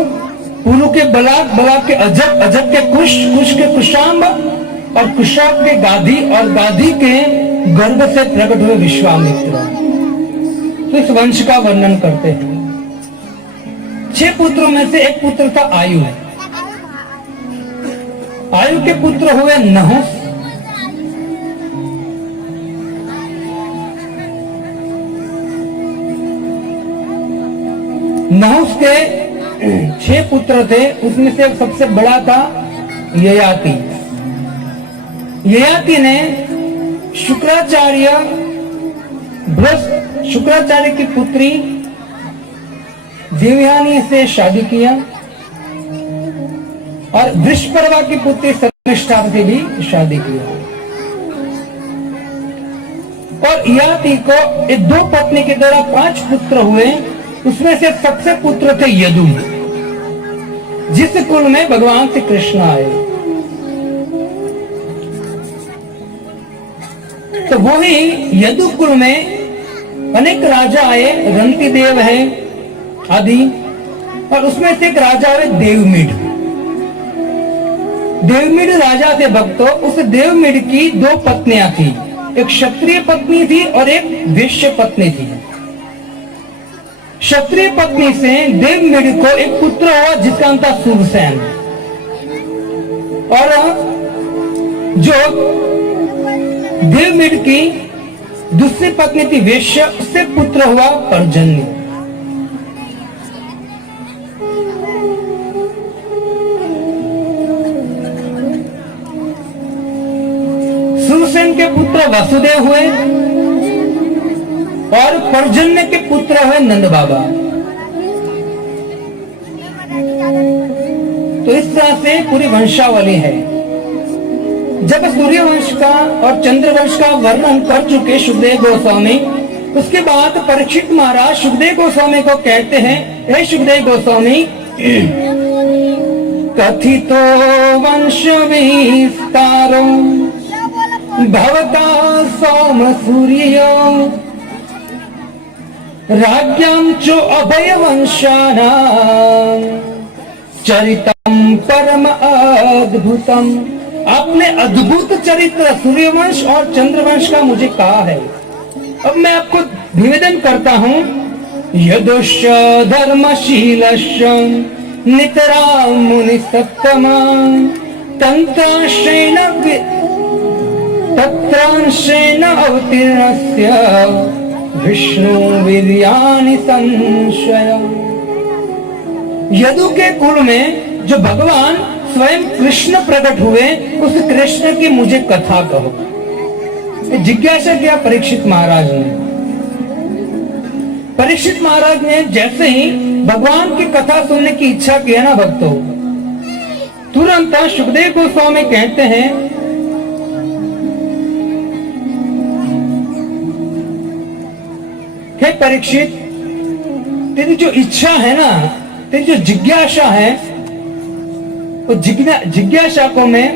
पुरु के बलाक, बलाक के अजब, अजब के कुश, कुश के कुशाम्ब और कुशाम्ब के गाधी और गाधी के गर्भ से प्रकट हुए विश्वामित्र। तो इस वंश का वर्णन करते हैं। 6 पुत्रों में से एक पुत्र था आयु। आयु के पुत्र हुए नहुस, नहुस के 6 पुत्र थे, उसमें से सबसे बड़ा था ययाति। ययाति ने शुक्राचार्य की पुत्री देवयानी से शादी किया और वृषपर्वा की पुत्री शर्मिष्ठा से भी शादी किया। और ययाति को 2 पत्नी के द्वारा 5 पुत्र हुए, उसमें से सबसे पुत्र थे यदु, जिस कुल में भगवान श्री कृष्ण आए। तो वही यदु कुल में अनेक राजा आए, रंतिदेव है आदि, और उसमें से एक राजा है देवमीड। देवमीड राजा थे भक्तों। उस देवमीड की 2 पत्नियां थी, एक क्षत्रिय पत्नी थी और एक वैश्य पत्नी थी। क्षत्रिय पत्नी से देवमीड को एक पुत्र हुआ जिसका नाम था सूरसेन, और जो देवमीड की दूसरी पत्नी थी वैश्य, उससे पुत्र हुआ पर्जन्य। सूरसेन के पुत्र वसुदेव हुए और पर्जन्य के पुत्र हुए नंद बाबा। तो इस तरह से पूरी वंशावली है। जब सूर्यवंश का और चंद्रवंश का वर्णन कर चुके सुखदेव गोस्वामी, उसके बाद परीक्षित महाराज सुखदेव गोस्वामी को कहते हैं, हे सुखदेव गोस्वामी, कथितो वंश विस्तारो भवता सोम सूर्यो राज्ञां चो अभय वंशानां चरितम परम अद्भुतम। आपने अद्भुत चरित्र सूर्यवंश और चंद्रवंश का मुझे कहा है। अब मैं आपको निवेदन करता हूं, यदुष्य धर्मशीलस्य नितरा मुनि सत्तमा तंत्रांशेन अवतीर्णस्य विष्णु वीर्याणि संशय। यदु के कुल में जो भगवान स्वयं कृष्ण प्रकट हुए, उस कृष्ण की मुझे कथा कहो। जिज्ञासा किया परीक्षित महाराज ने। परीक्षित महाराज ने जैसे ही भगवान की कथा सुनने की इच्छा किया ना भक्तों, तुरंत सुखदेव गोस्वामी कहते हैं, हे परीक्षित, तेरी जो इच्छा है ना, तेरी जो जिज्ञासा है, वो जिज्ञासा को मैं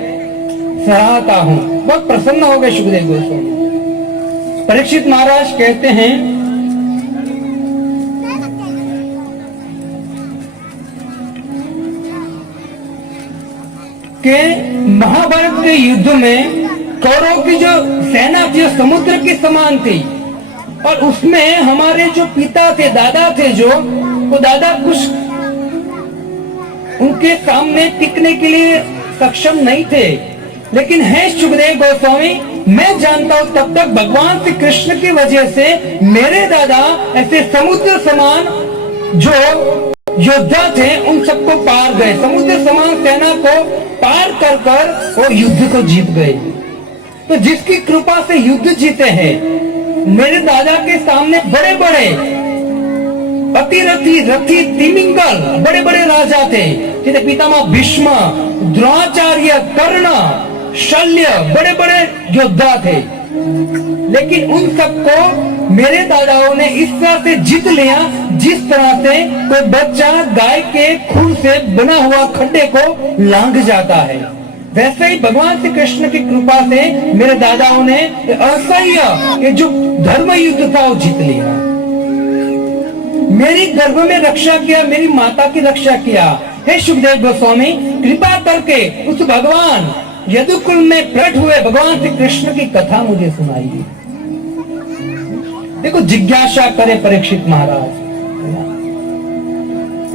सराहता हूं। बहुत प्रसन्न हो गए सुखदेव गोस्वामी। परीक्षित महाराज कहते हैं कि महाभारत के युद्ध में कौरव की जो सेना थी, समुद्र के समान थी, और उसमें हमारे जो पिता थे, दादा थे, वो दादा कुछ उनके सामने टिकने के लिए सक्षम नहीं थे। लेकिन है सुखदेव गोस्वामी, मैं जानता हूं तब तक भगवान श्री कृष्ण की वजह से मेरे दादा ऐसे समुद्र समान जो योद्धा थे, उन सबको पार गए। समुद्र समान सेना को पार कर कर वो युद्ध को जीत गए। तो जिसकी कृपा से युद्ध जीते हैं, मेरे दादा के सामने बड़े बड़े अतिरथी, रथी, तिमिंगल बड़े बड़े राजा थे, जैसे पितामह भीष्म, द्रोणाचार्य, कर्ण, शल्य, बड़े बड़े योद्धा थे। लेकिन उन सबको मेरे दादाओं ने इस तरह से जीत लिया, जिस तरह से कोई बच्चा गाय के खून से बना हुआ खड्डे को लांघ जाता है। वैसे ही भगवान श्री कृष्ण की कृपा से मेरे दादाओं ने असह्य ये जो धर्म युद्ध था वो जीत लिया। मेरी गर्भ में रक्षा किया, मेरी माता की रक्षा किया। हे सुखदेव गोस्वामी, कृपा करके उस भगवान यदुकुल में प्रकट हुए भगवान श्री कृष्ण की कथा मुझे सुनाइए। देखो जिज्ञासा करे परीक्षित महाराज।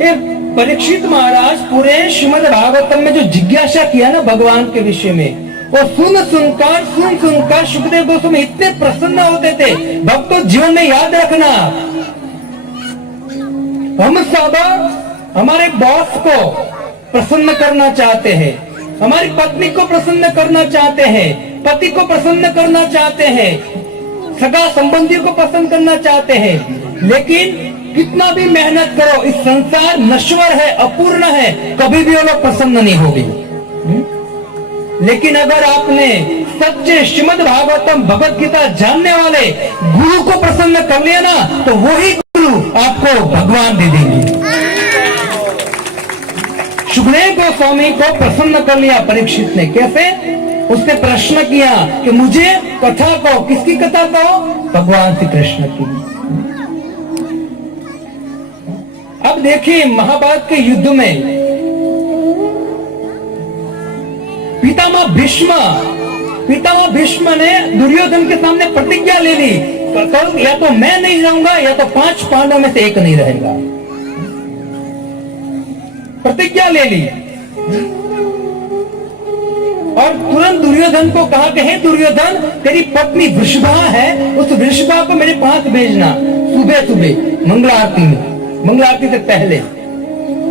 ये परीक्षित महाराज पूरे श्रीमद् भागवतम में जो जिज्ञासा किया ना भगवान के विषय में, वो सुन सुनकर सुखदेव गोस्वामी इतने प्रसन्न होते थे। भक्तों, जीवन में याद रखना, हम सब हमारे बॉस को प्रसन्न करना चाहते हैं, हमारी पत्नी को प्रसन्न करना चाहते हैं, पति को प्रसन्न करना चाहते हैं, सगा संबंधियों को पसंद करना चाहते हैं, लेकिन कितना भी मेहनत करो इस संसार नश्वर है, अपूर्ण है, कभी भी वो लोग प्रसन्न नहीं होगी। लेकिन अगर आपने सच्चे श्रीमद् भागवतम भगवत गीता जानने वाले गुरु को प्रसन्न कर लिया ना, तो वही गुरु आपको भगवान दे देंगे। सुखदेव गोस्वामी को प्रसन्न कर लिया परीक्षित ने। कैसे? उसने प्रश्न किया कि मुझे कथा कहो। किसकी कथा कहो? भगवान श्री कृष्ण की। अब देखिए महाभारत के युद्ध में पितामह भीष्म ने दुर्योधन के सामने प्रतिज्ञा ले ली, कल या तो मैं नहीं रहूंगा या तो 5 पांडवों में से एक नहीं रहेगा। प्रतिज्ञा ले ली और तुरंत दुर्योधन को कहा कि हे दुर्योधन, तेरी पत्नी वृषभा है, उस वृषभा को मेरे पास भेजना सुबह सुबह मंगल आरती में, मंगल आरती से पहले।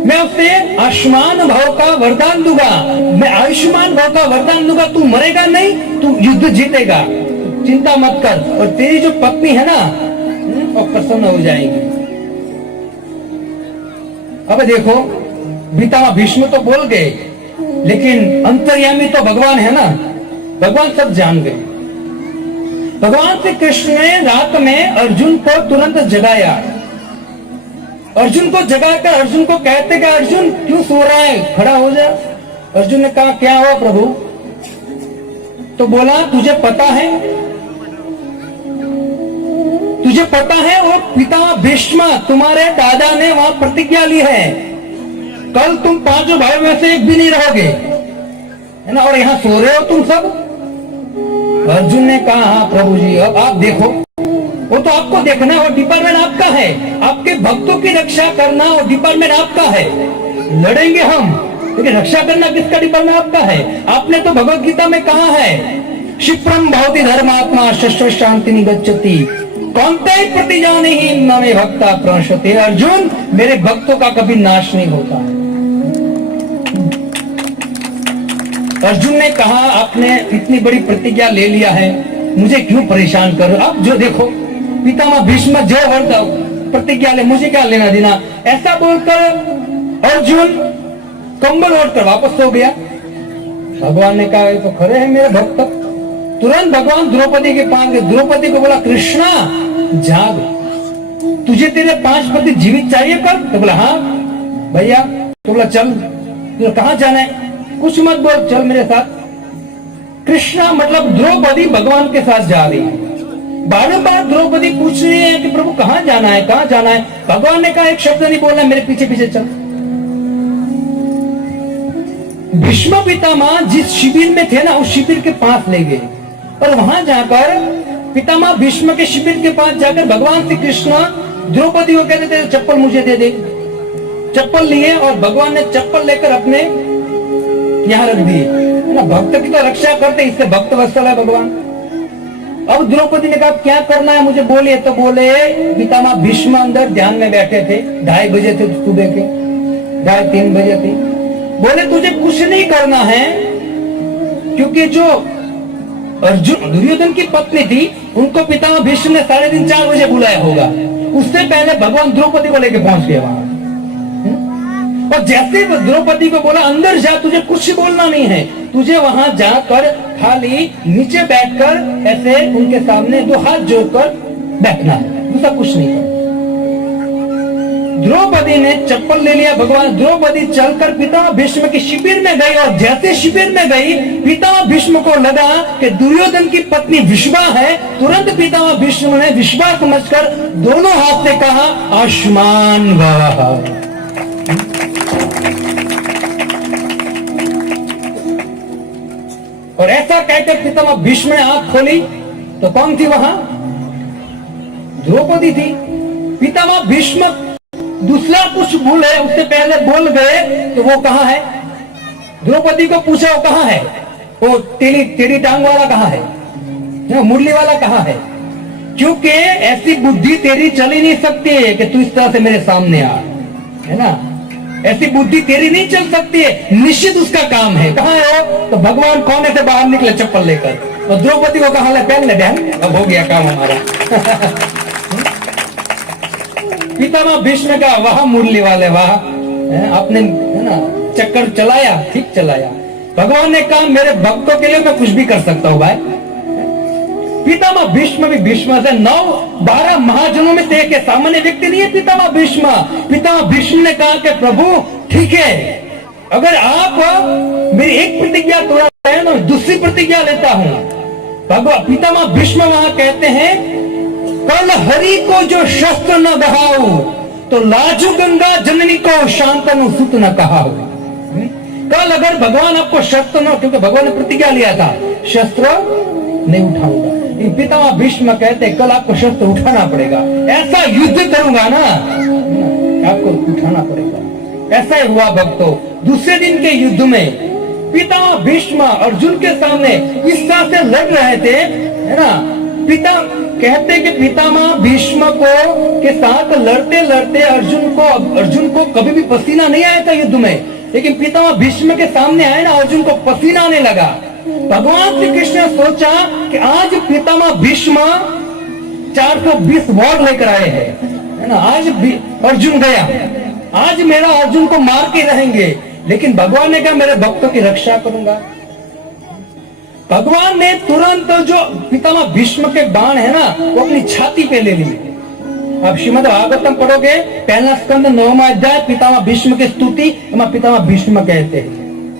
मैं उसे आयुष्मान भव का वरदान दूंगा, मैं आयुष्मान भव का वरदान दूंगा, तू मरेगा नहीं, तू युद्ध जीतेगा, चिंता मत कर, और तेरी जो पत्नी है ना वो प्रसन्न हो जाएगी। अब देखो पितामह भीष्म तो बोल गए, लेकिन अंतर्यामी तो भगवान है ना, भगवान सब जान गए। भगवान श्री कृष्ण ने रात में अर्जुन को तुरंत जगाया। अर्जुन को जगाकर अर्जुन को कहते कि अर्जुन क्यों सो रहा है, खड़ा हो जा। अर्जुन ने कहा क्या हुआ प्रभु? तो बोला तुझे पता है, तुझे पता है वो पितामह भीष्म तुम्हारे दादा ने वहां प्रतिज्ञा ली है, कल तुम 5 भाई में से एक भी नहीं रहोगे, है ना, और यहाँ सो रहे हो तुम सब। अर्जुन ने कहा हाँ प्रभु जी, अब आप देखो, वो तो आपको देखना है, वो डिपार्टमेंट आपका है, आपके भक्तों की रक्षा करना वो डिपार्टमेंट आपका है। लड़ेंगे हम, लेकिन रक्षा करना किसका डिपार्टमेंट? आपका है। आपने तो भगवत गीता में कहा है क्षिप्रम भवति धर्मात्मा शश्वत शांति निगच्छति कौन्तेय प्रतिजाने ही नमे भक्ता प्रणश्यते। अर्जुन, मेरे भक्तों का कभी नाश नहीं होता है। अर्जुन ने कहा आपने इतनी बड़ी प्रतिज्ञा ले लिया है, मुझे क्यों परेशान कर रहे हो? आप जो देखो पितामह भीष्म जो प्रतिज्ञा ले, मुझे क्या लेना देना। ऐसा बोलकर अर्जुन कंबल ओढ़कर वापस सो गया। भगवान ने कहा तो खरे है मेरे भक्त। तुरंत भगवान द्रौपदी के पास गए, द्रौपदी को बोला कृष्णा जाग, तुझे तेरे 5 पति जीवित चाहिए कर? तो बोला हाँ भैया। तो बोला चल, तो कहाँ जाना है? कुछ मत बोल, चल मेरे साथ। कृष्णा मतलब द्रौपदी भगवान के साथ जा रही है। बार-बार द्रौपदी पूछ रही है कि प्रभु कहाँ जाना है, कहाँ जाना है? भगवान ने कहा एक शब्द नहीं बोलना, मेरे पीछे पीछे चल। भीष्म पितामह जिस शिविर में थे ना, उस शिविर के पास ले गए और वहां जाकर पितामह भीष्म के शिविर के पास जाकर भगवान श्री कृष्ण द्रौपदी को कहते थे चप्पल मुझे दे दे। चप्पल लिए और भगवान ने चप्पल लेकर अपने यहाँ रख दिए, है ना। भक्त की तो रक्षा करते, इससे भक्त वत्सल है भगवान। अब द्रौपदी ने कहा क्या करना है मुझे बोलिए। तो बोले पितामह भीष्म अंदर ध्यान में बैठे थे, 2:30 बजे थे सुबह के, 2:30-3 बजे थे। बोले तुझे कुछ नहीं करना है, क्योंकि जो अर्जुन दुर्योधन की पत्नी थी उनको पितामह भीष्म ने 3:30-4 बजे बुलाया होगा। उससे पहले भगवान द्रौपदी को लेकर पहुंच गए वहां। और जैसे द्रौपदी को बोला अंदर जा, तुझे कुछ बोलना नहीं है, तुझे वहां जाकर खाली नीचे बैठकर ऐसे उनके सामने 2 हाथ जोड़कर बैठना है, दूसरा कुछ नहीं करना। द्रौपदी ने चप्पल ले लिया। भगवान द्रौपदी चलकर पितामह भीष्म के शिविर में गई और जैसे शिविर में गई पितामह भीष्म को लगा कि दुर्योधन की पत्नी विश्वा है। तुरंत पितामह भीष्म ने विश्वा समझकर दोनों हाथ से कहा आयुष्मान भव। और ऐसा कहकर पितामह भीष्म ने आंख खोली तो कौन थी वहां? द्रौपदी थी। पितामह भीष्म दूसरा कुछ बोले उससे पहले बोल गए तो वो कहां है? द्रौपदी को पूछा वो कहां है? वो टेढ़ी टांग वाला कहां है? मुरली वाला कहां है? क्योंकि ऐसी बुद्धि तेरी चल ही नहीं सकती है कि तू इस तरह से मेरे सामने आ, है ना। ऐसी बुद्धि तेरी नहीं चल सकती है, निश्चित उसका काम है। कहाँ है वो? तो भगवान कोने से बाहर निकले चप्पल लेकर, तो द्रौपदी को कहा ले पहन ले बहन, अब हो गया काम हमारा। पितामह भीष्म का वाह मुरली वाले वाह, आपने है ना चक्कर चलाया, ठीक चलाया। भगवान ने कहा मेरे भक्तों के लिए मैं कुछ भी कर सकता हूँ भाई। पितामह भीष्म भी भीष्म से 9-12 महाजनों में से एक सामान्य व्यक्ति नहीं है पितामह भीष्म। पितामह भीष्म ने कहा कि प्रभु ठीक है, अगर आप मेरी एक प्रतिज्ञा तोड़ा है ना, दूसरी प्रतिज्ञा लेता हूं। भगवान पितामह भीष्म वहां कहते हैं कल हरि को जो शस्त्र न दहाऊ, तो लाजू गंगा जननी को शांतनु सुत न कहा। कल अगर भगवान आपको शस्त्र न, क्योंकि भगवान ने प्रतिज्ञा लिया था शस्त्र नहीं उठाऊंगा, पितामह भीष्म कहते हैं कल आपको शस्त्र उठाना पड़ेगा, ऐसा युद्ध करूंगा ना आपको उठाना पड़ेगा। ऐसा ही हुआ भक्तों। दूसरे दिन के युद्ध में पितामह भीष्म अर्जुन के सामने इस तरह से लड़ रहे थे, है ना। पिता कहते कि पितामह भीष्म को के साथ लड़ते लड़ते अर्जुन को कभी भी पसीना नहीं आया था युद्ध में, लेकिन पितामह भीष्म के सामने आए ना, अर्जुन को पसीना आने लगा। भगवान श्री कृष्ण ने सोचा कि आज पितामह भीष्म 420 वॉर लेकर आए हैं, है ना। आज अर्जुन गया, आज मेरा अर्जुन को मार के रहेंगे, लेकिन भगवान ने कहा मेरे भक्तों की रक्षा करूंगा। भगवान ने तुरंत जो पितामह भीष्म के बाण है ना, वो अपनी छाती पे ले लिए। अब श्रीमद् भागवतम पढ़ोगे, पहला स्कंद 9वां अध्याय, पितामह भीष्म की स्तुति पितामह भीष्म कहते हैं,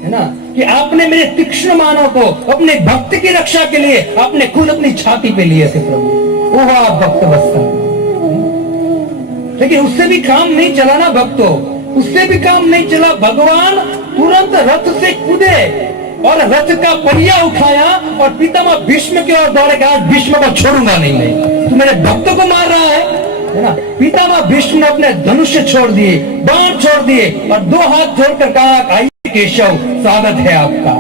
है ना, कि आपने मेरे तीक्ष्ण मानव को अपने भक्त की रक्षा के लिए आपने खुद अपनी छाती पे लिए थे प्रभु। वो आप भक्त वत्सल। लेकिन उससे भी काम नहीं चला ना भक्तों, उससे भी काम नहीं चला। भगवान तुरंत रथ से कूदे और रथ का पहिया उठाया और पितामह भीष्म की ओर दौड़े, कहा भीष्म को छोड़ूंगा नहीं मैं, तू मेरे भक्तों को मार रहा है ना। पितामह भीष्म ने अपने धनुष्य छोड़ दिए, बाण छोड़ दिए और 2 हाथ जोड़कर कहा आइए केशव, स्वागत है आपका,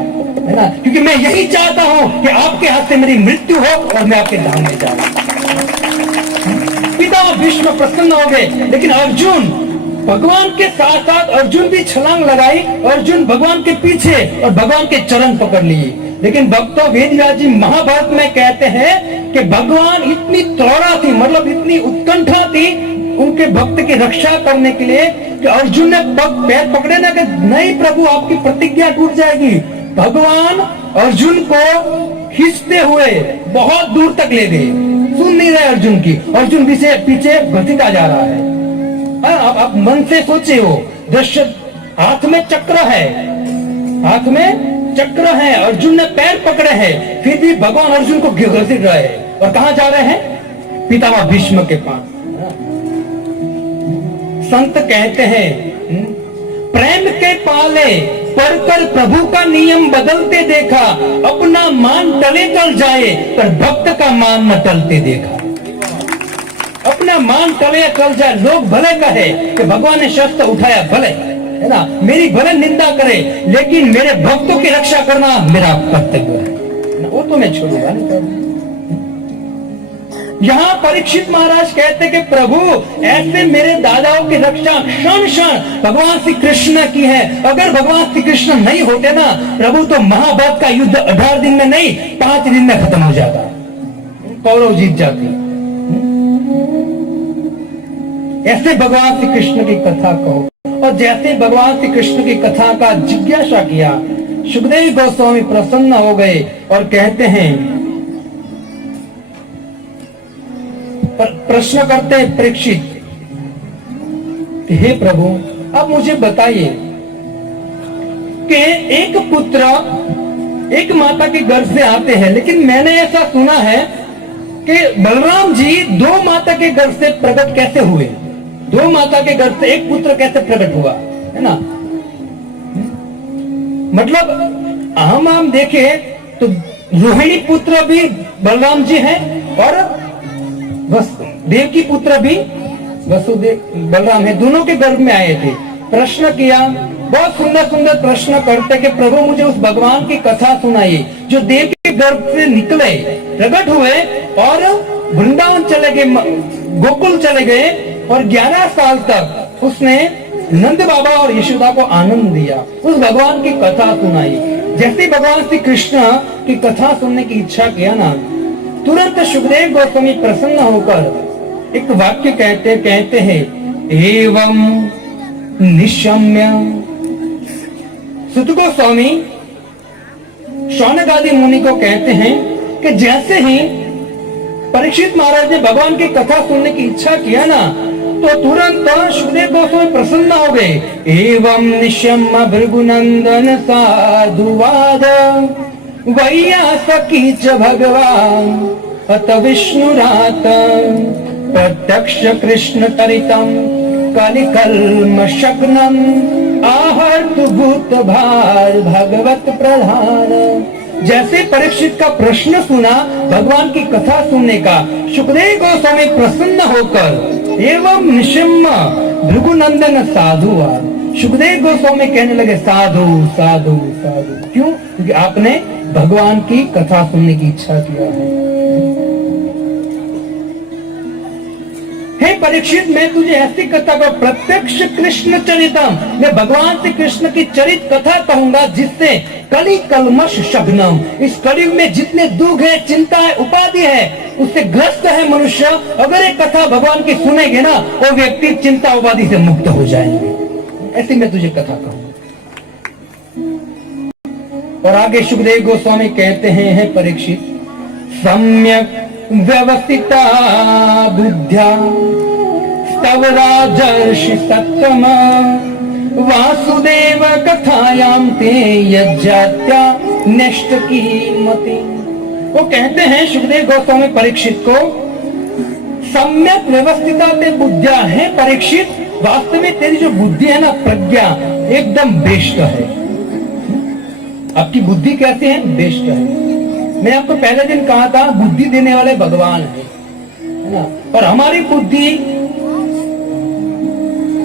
है ना, क्योंकि मैं यही चाहता हूं कि आपके हाथ से मेरी मृत्यु हो और मैं आपके धाम में जाऊं। पितामह भीष्म प्रसन्न हो गए, लेकिन अर्जुन भगवान के साथ साथ अर्जुन भी छलांग लगाई, अर्जुन भगवान के पीछे और भगवान के चरण पकड़ लिए। लेकिन भक्तों वेदव्यास जी महाभारत में कहते हैं कि भगवान इतनी त्वरा थी, मतलब इतनी उत्कंठा थी उनके भक्त की रक्षा करने के लिए कि अर्जुन ने पैर पकड़े ना कि नहीं प्रभु आपकी प्रतिज्ञा टूट जाएगी। भगवान अर्जुन को खींचते हुए बहुत दूर तक ले गए, सुन नहीं रहे अर्जुन की, अर्जुन पीछे घसीटा जा रहा है। आप मन से सोचे हो दृश्य, हाथ में चक्र है, हाथ में चक्र है, अर्जुन ने पैर पकड़े हैं, फिर भी भगवान अर्जुन को घसीट रहे हैं। और कहां जा रहे हैं? पितामह भीष्म के पास। संत कहते हैं प्रेम के पाले पर कर प्रभु का नियम बदलते देखा, अपना मान टले टल जाए पर भक्त का मान न टलते देखा। अपना मान टले टल जाए, लोग भले कहे कि भगवान ने शस्त्र उठाया, भले, है ना, मेरी भले निंदा करे, लेकिन मेरे भक्तों की रक्षा करना मेरा कर्तव्य है, वो तो मैं छोड़ूंगा नहीं। यहाँ परीक्षित महाराज कहते कि प्रभु ऐसे मेरे दादाओं की रक्षा क्षण क्षण भगवान श्री कृष्ण की है। अगर भगवान श्री कृष्ण नहीं होते ना प्रभु, तो महाभारत का युद्ध 18 दिन में नहीं 5 दिन में खत्म हो जाता, कौरव जीत जाते। ऐसे भगवान श्री कृष्ण की कथा कहो। और जैसे भगवान श्री कृष्ण की कथा का जिज्ञासा किया, सुखदेव गोस्वामी प्रसन्न हो गए और कहते हैं, प्रश्न करते हैं परीक्षित, हे प्रभु अब मुझे बताइए कि एक पुत्र एक माता के घर से आते हैं, लेकिन मैंने ऐसा सुना है कि बलराम जी 2 माता के घर से प्रकट कैसे हुए? 2 माता के घर से एक पुत्र कैसे प्रकट हुआ, है ना? मतलब हम देखे तो रोहिणी पुत्र भी बलराम जी हैं और देव की पुत्र भी वसुदेव बलराम है, दोनों के गर्भ में आए थे। प्रश्न किया, बहुत सुंदर सुंदर प्रश्न करते कि प्रभु मुझे उस भगवान की कथा सुनाइए जो देव के गर्भ से निकले, प्रकट हुए और वृंदावन चले गए, गोकुल चले गए और 11 साल तक उसने नंद बाबा और यशोदा को आनंद दिया, उस भगवान की कथा सुनाई। जैसे भगवान श्री कृष्ण की कथा सुनने की इच्छा किया ना, तुरंत सुखदेव गोस्वामी प्रसन्न होकर एक वाक्य कहते हैं, एवं निशम्य। सुत गोस्वामी शौनक आदि मुनि को कहते हैं कि जैसे ही परीक्षित महाराज ने भगवान की कथा सुनने की इच्छा किया ना, तो तुरंत सुखदेव गोस्वामी प्रसन्न हो गए। एवं निशम्य भृगुनंदन साधुवाद वैयासकी च भगवान अत विष्णुरात प्रत्यक्ष कृष्ण तरितम कलिकल्म शग्नम आहर्तु भूत भार भगवत प्रधान। जैसे परीक्षित का प्रश्न सुना भगवान की कथा सुनने का, सुखदेव गोस्वामी प्रसन्न होकर एवं निशम्य भृगुनंदन साधुवाद, सुखदेव गोस्वामी कहने लगे साधु साधु साधु। क्यों? क्योंकि आपने भगवान की कथा सुनने की इच्छा किया है। हे परीक्षित, मैं तुझे ऐसी कथा को प्रत्यक्ष कृष्ण चरितम, मैं भगवान श्री कृष्ण की चरित कथा कहूंगा जिससे कली कलमश शग्नम, इस कलयुग में जितने दुख है, चिंता है, उपाधि है, उससे ग्रस्त है मनुष्य, अगर एक कथा भगवान की सुनेंगे ना, वो व्यक्ति चिंता उपाधि से मुक्त हो जाएंगे। ऐसी मैं तुझे कथा कहूंगा। और आगे सुखदेव गोस्वामी कहते हैं, परीक्षित, सम्यक व्यवस्थिता बुद्ध्या स्तव राजर्षि सत्तम वासुदेव कथायाम ते यज्जात्या नष्ट की मति। वो कहते हैं सुखदेव गोस्वामी परीक्षित को, सम्यक व्यवस्थिता ते बुद्धिया है परीक्षित, वास्तव में तेरी जो बुद्धि है ना, प्रज्ञा एकदम बेस्ट है। आपकी बुद्धि कैसे है? बेस्ट है। मैं आपको पहले दिन कहा था, बुद्धि देने वाले भगवान है ना, और हमारी बुद्धि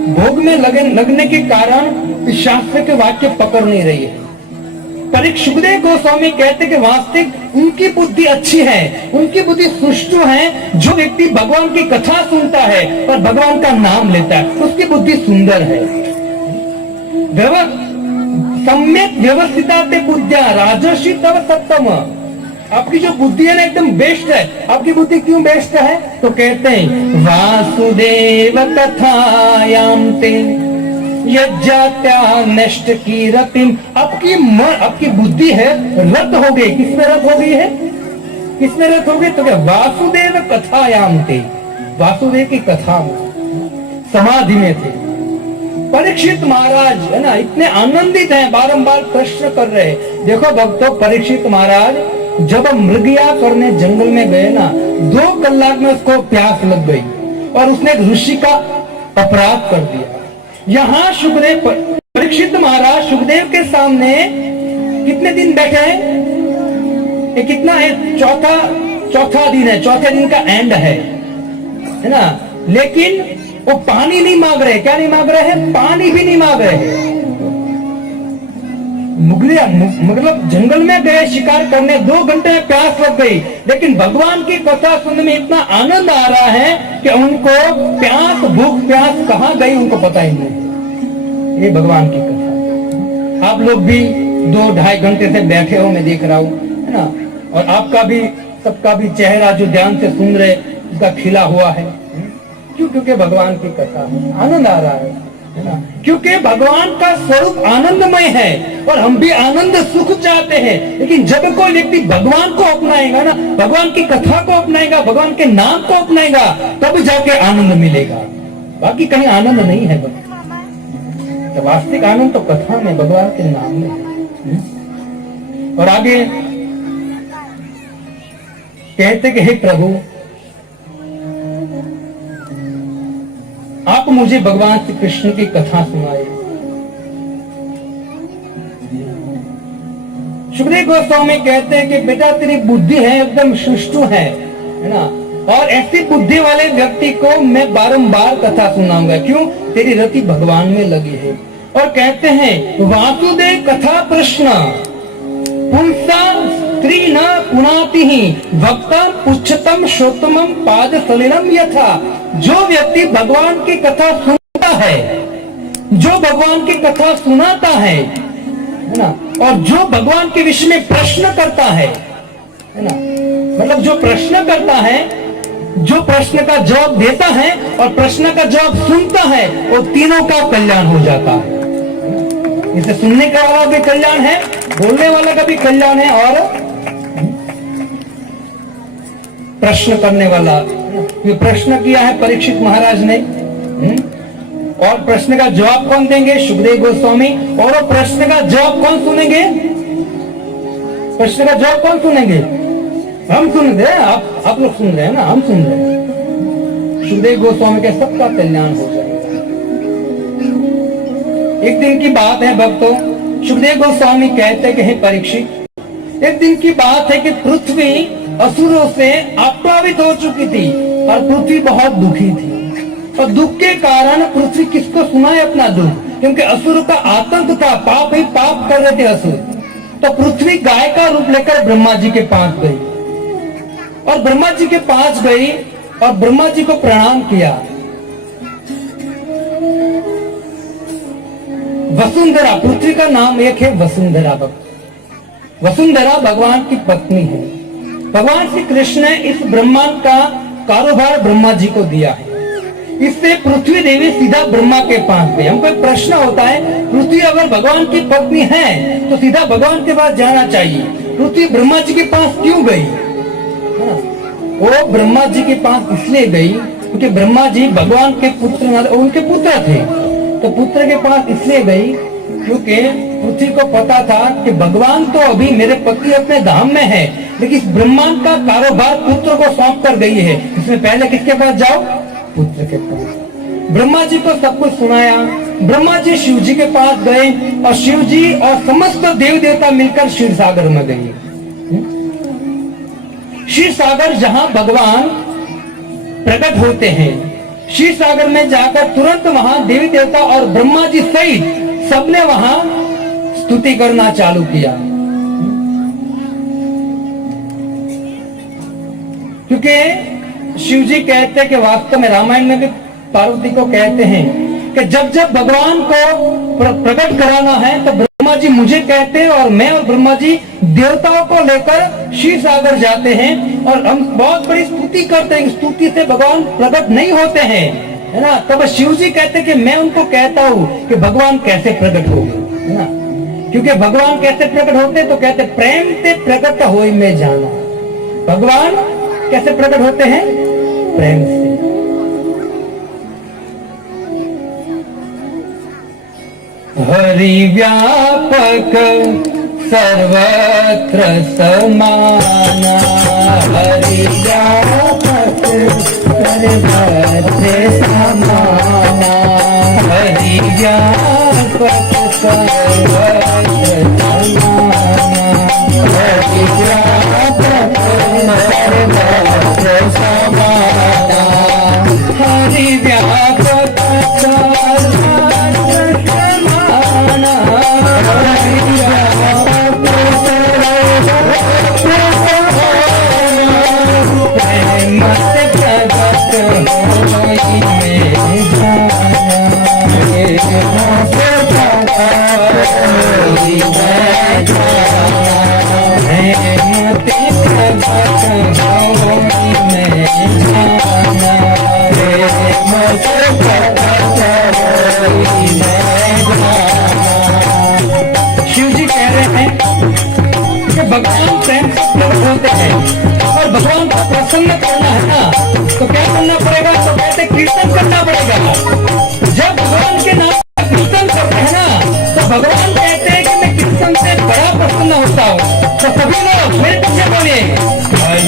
भोग में लगने के कारण शास्त्र के वाक्य पकड़ नहीं रही है। पर एक सुखदेव गोस्वामी कहते कि वास्तविक उनकी बुद्धि अच्छी है, उनकी बुद्धि सुष्टु है। जो व्यक्ति भगवान की कथा सुनता है और भगवान का नाम लेता है, उसकी बुद्धि सुंदर है। सम्यक व्यवस्थिता ते बुद्धिया राजर्षि तव सत्तम, आपकी जो बुद्धि है ना, एकदम बेस्ट है। आपकी बुद्धि क्यों बेस्ट है? तो कहते हैं वासुदेव कथायाम ते यज्जात्या नष्ट की रतिम, आपकी बुद्धि है रत हो गई। किसमें रत हो गई है? किसमें रत हो गई? तो क्या? वासुदेव कथायाम ते, वासुदेव की कथा में समाधि में थे। परीक्षित महाराज है ना, इतने आनंदित हैं, बारंबार प्रश्न कर रहे। देखो भक्तों, परीक्षित महाराज जब मृगया करने जंगल में गए ना, 2 कलाक में उसको प्यास लग गई और उसने एक ऋषि का अपराध कर दिया। यहाँ सुखदेव, परीक्षित महाराज सुखदेव के सामने कितने दिन बैठे हैं? ये कितना है? चौथा दिन है, चौथे दिन का एंड है ना। लेकिन वो पानी नहीं मांग रहे। क्या नहीं मांग रहे हैं? पानी भी नहीं मांग रहे हैं। मतलब जंगल में गए शिकार करने, 2 घंटे में प्यास लग गई, लेकिन भगवान की कथा सुनने में इतना आनंद आ रहा है कि उनको भूख प्यास कहाँ गई उनको पता ही नहीं। ये भगवान की कथा। आप लोग भी 2-2.5 घंटे से बैठे हो, मैं देख रहा हूँ, है ना। और आपका भी, सबका भी चेहरा जो ध्यान से सुन रहे, उसका खिला हुआ है। क्यों? क्योंकि भगवान की कथा आनंद आ रहा है ना। क्योंकि भगवान का स्वरूप आनंदमय है और हम भी आनंद सुख चाहते हैं। लेकिन जब कोई व्यक्ति भगवान को अपनाएगा ना, भगवान की कथा को अपनाएगा, भगवान के नाम को अपनाएगा, तब जाके आनंद मिलेगा। बाकी कहीं आनंद नहीं है। तो वास्तविक आनंद तो कथा में, भगवान के नाम में है। और आगे कहते कि हे प्रभु, आप मुझे भगवान श्री कृष्ण की कथा सुनाए। सुखदेव गोस्वामी कहते हैं कि बेटा, तेरी बुद्धि है एकदम सुष्टु है ना, और ऐसी बुद्धि वाले व्यक्ति को मैं बारंबार कथा सुनाऊंगा। क्यों? तेरी रति भगवान में लगी है। और कहते हैं वासुदेव कथा प्रश्न पुंसा स्त्री न पुनाति ही भक्तम पुच्छतम श्रोतमम पाद सलिलम यथा। जो व्यक्ति भगवान की कथा सुनता है जो भगवान की कथा सुनाता है ना, और जो भगवान के विषय में प्रश्न करता है ना, मतलब जो प्रश्न करता है, जो प्रश्न का जवाब देता है और प्रश्न का जवाब सुनता है, वो तीनों का कल्याण हो जाता है। इसे सुनने का वाला भी कल्याण है, बोलने वाला का भी कल्याण है, और प्रश्न करने वाला। ये प्रश्न किया है परीक्षित महाराज ने, और प्रश्न का जवाब कौन देंगे? सुखदेव गोस्वामी। और वो प्रश्न का जवाब कौन सुनेंगे? प्रश्न का जवाब कौन सुनेंगे? हम सुन रहे हैं, आप लोग सुन रहे हैं ना, हम सुन रहे हैं। सुखदेव गोस्वामी के सबका कल्याण हो जाएगा। एक दिन की बात है भक्तों, सुखदेव गोस्वामी कहते कि हे परीक्षित, एक दिन की बात है कि पृथ्वी असुरों से आप्लावित हो चुकी थी और पृथ्वी बहुत दुखी थी, और दुख के कारण पृथ्वी किसको सुनाए अपना दुख? क्योंकि असुर का आतंक था, पाप ही पाप कर रहे थे असुर। तो पृथ्वी गाय का रूप लेकर ब्रह्मा जी के पास गई, और ब्रह्मा जी के पास गई और ब्रह्मा जी को प्रणाम किया। वसुंधरा, पृथ्वी का नाम एक है वसुंधरा। वसुंधरा भगवान की पत्नी है। भगवान श्री कृष्ण ने इस ब्रह्मांड का कारोबार ब्रह्मा जी को दिया है। इससे पृथ्वी देवी सीधा ब्रह्मा के पास गई। हमको एक प्रश्न होता है, पृथ्वी अगर भगवान की पत्नी है तो सीधा भगवान के पास जाना चाहिए, पृथ्वी ब्रह्मा जी के पास क्यों गई? वो ब्रह्मा जी के पास इसलिए गई क्योंकि ब्रह्मा जी भगवान के पुत्र, उनके पुत्र थे, तो पुत्र के पास इसलिए गई क्योंकि पृथ्वी को पता था कि भगवान तो अभी मेरे पति अपने धाम में है, लेकिन इस ब्रह्मांड का कारोबार पुत्र को सौंप कर गई है, इसमें पहले किसके पास जाओ? पुत्र के पास। ब्रह्मा जी को सब कुछ सुनाया। ब्रह्मा जी शिव जी के पास गए, और शिव जी और समस्त देव देवता मिलकर क्षीर सागर में गए। क्षीर सागर जहां भगवान प्रकट होते हैं, क्षीर सागर में जाकर तुरंत वहां देवी देवता और ब्रह्मा जी सहित सबने वहां स्तुति करना चालू किया, क्योंकि शिव जी कहते हैं कि वास्तव में रामायण में भी पार्वती को कहते हैं कि जब जब भगवान को प्रकट कराना है तो ब्रह्मा जी मुझे कहते हैं, और मैं और ब्रह्मा जी देवताओं को लेकर क्षीर सागर जाते हैं, और हम बहुत बड़ी स्तुति करते हैं। स्तुति से भगवान प्रकट नहीं होते हैं, है ना। तब शिव जी कहते कि मैं उनको कहता हूँ कि भगवान कैसे प्रकट होंगे, है ना। क्योंकि भगवान कैसे प्रकट होते, तो कहते प्रेम से प्रकट होई में जाना। भगवान कैसे प्रकट होते हैं? प्रेम से। हरि व्यापक सर्वत्र समाना, हरि व्यापक सर्वत्र समाना, हरि व्यापक सर्वत्र समाना, हरि व्यापक सर्वत्र समाना, हरि व्यापक शिव जी कह रहे हैं कि भगवान प्रेम से प्रकट होते हैं, और भगवान को प्रसन्न करना है ना, तो क्या करना पड़ेगा? तो कहते कीर्तन करना पड़ेगा। जब भगवान के नाम का कीर्तन करते हैं ना, तो भगवान कहते हैं कि मैं कीर्तन से बड़ा प्रसन्न होता हूँ। तो सभी लोग मेरे पीछे बोलिए, मेरे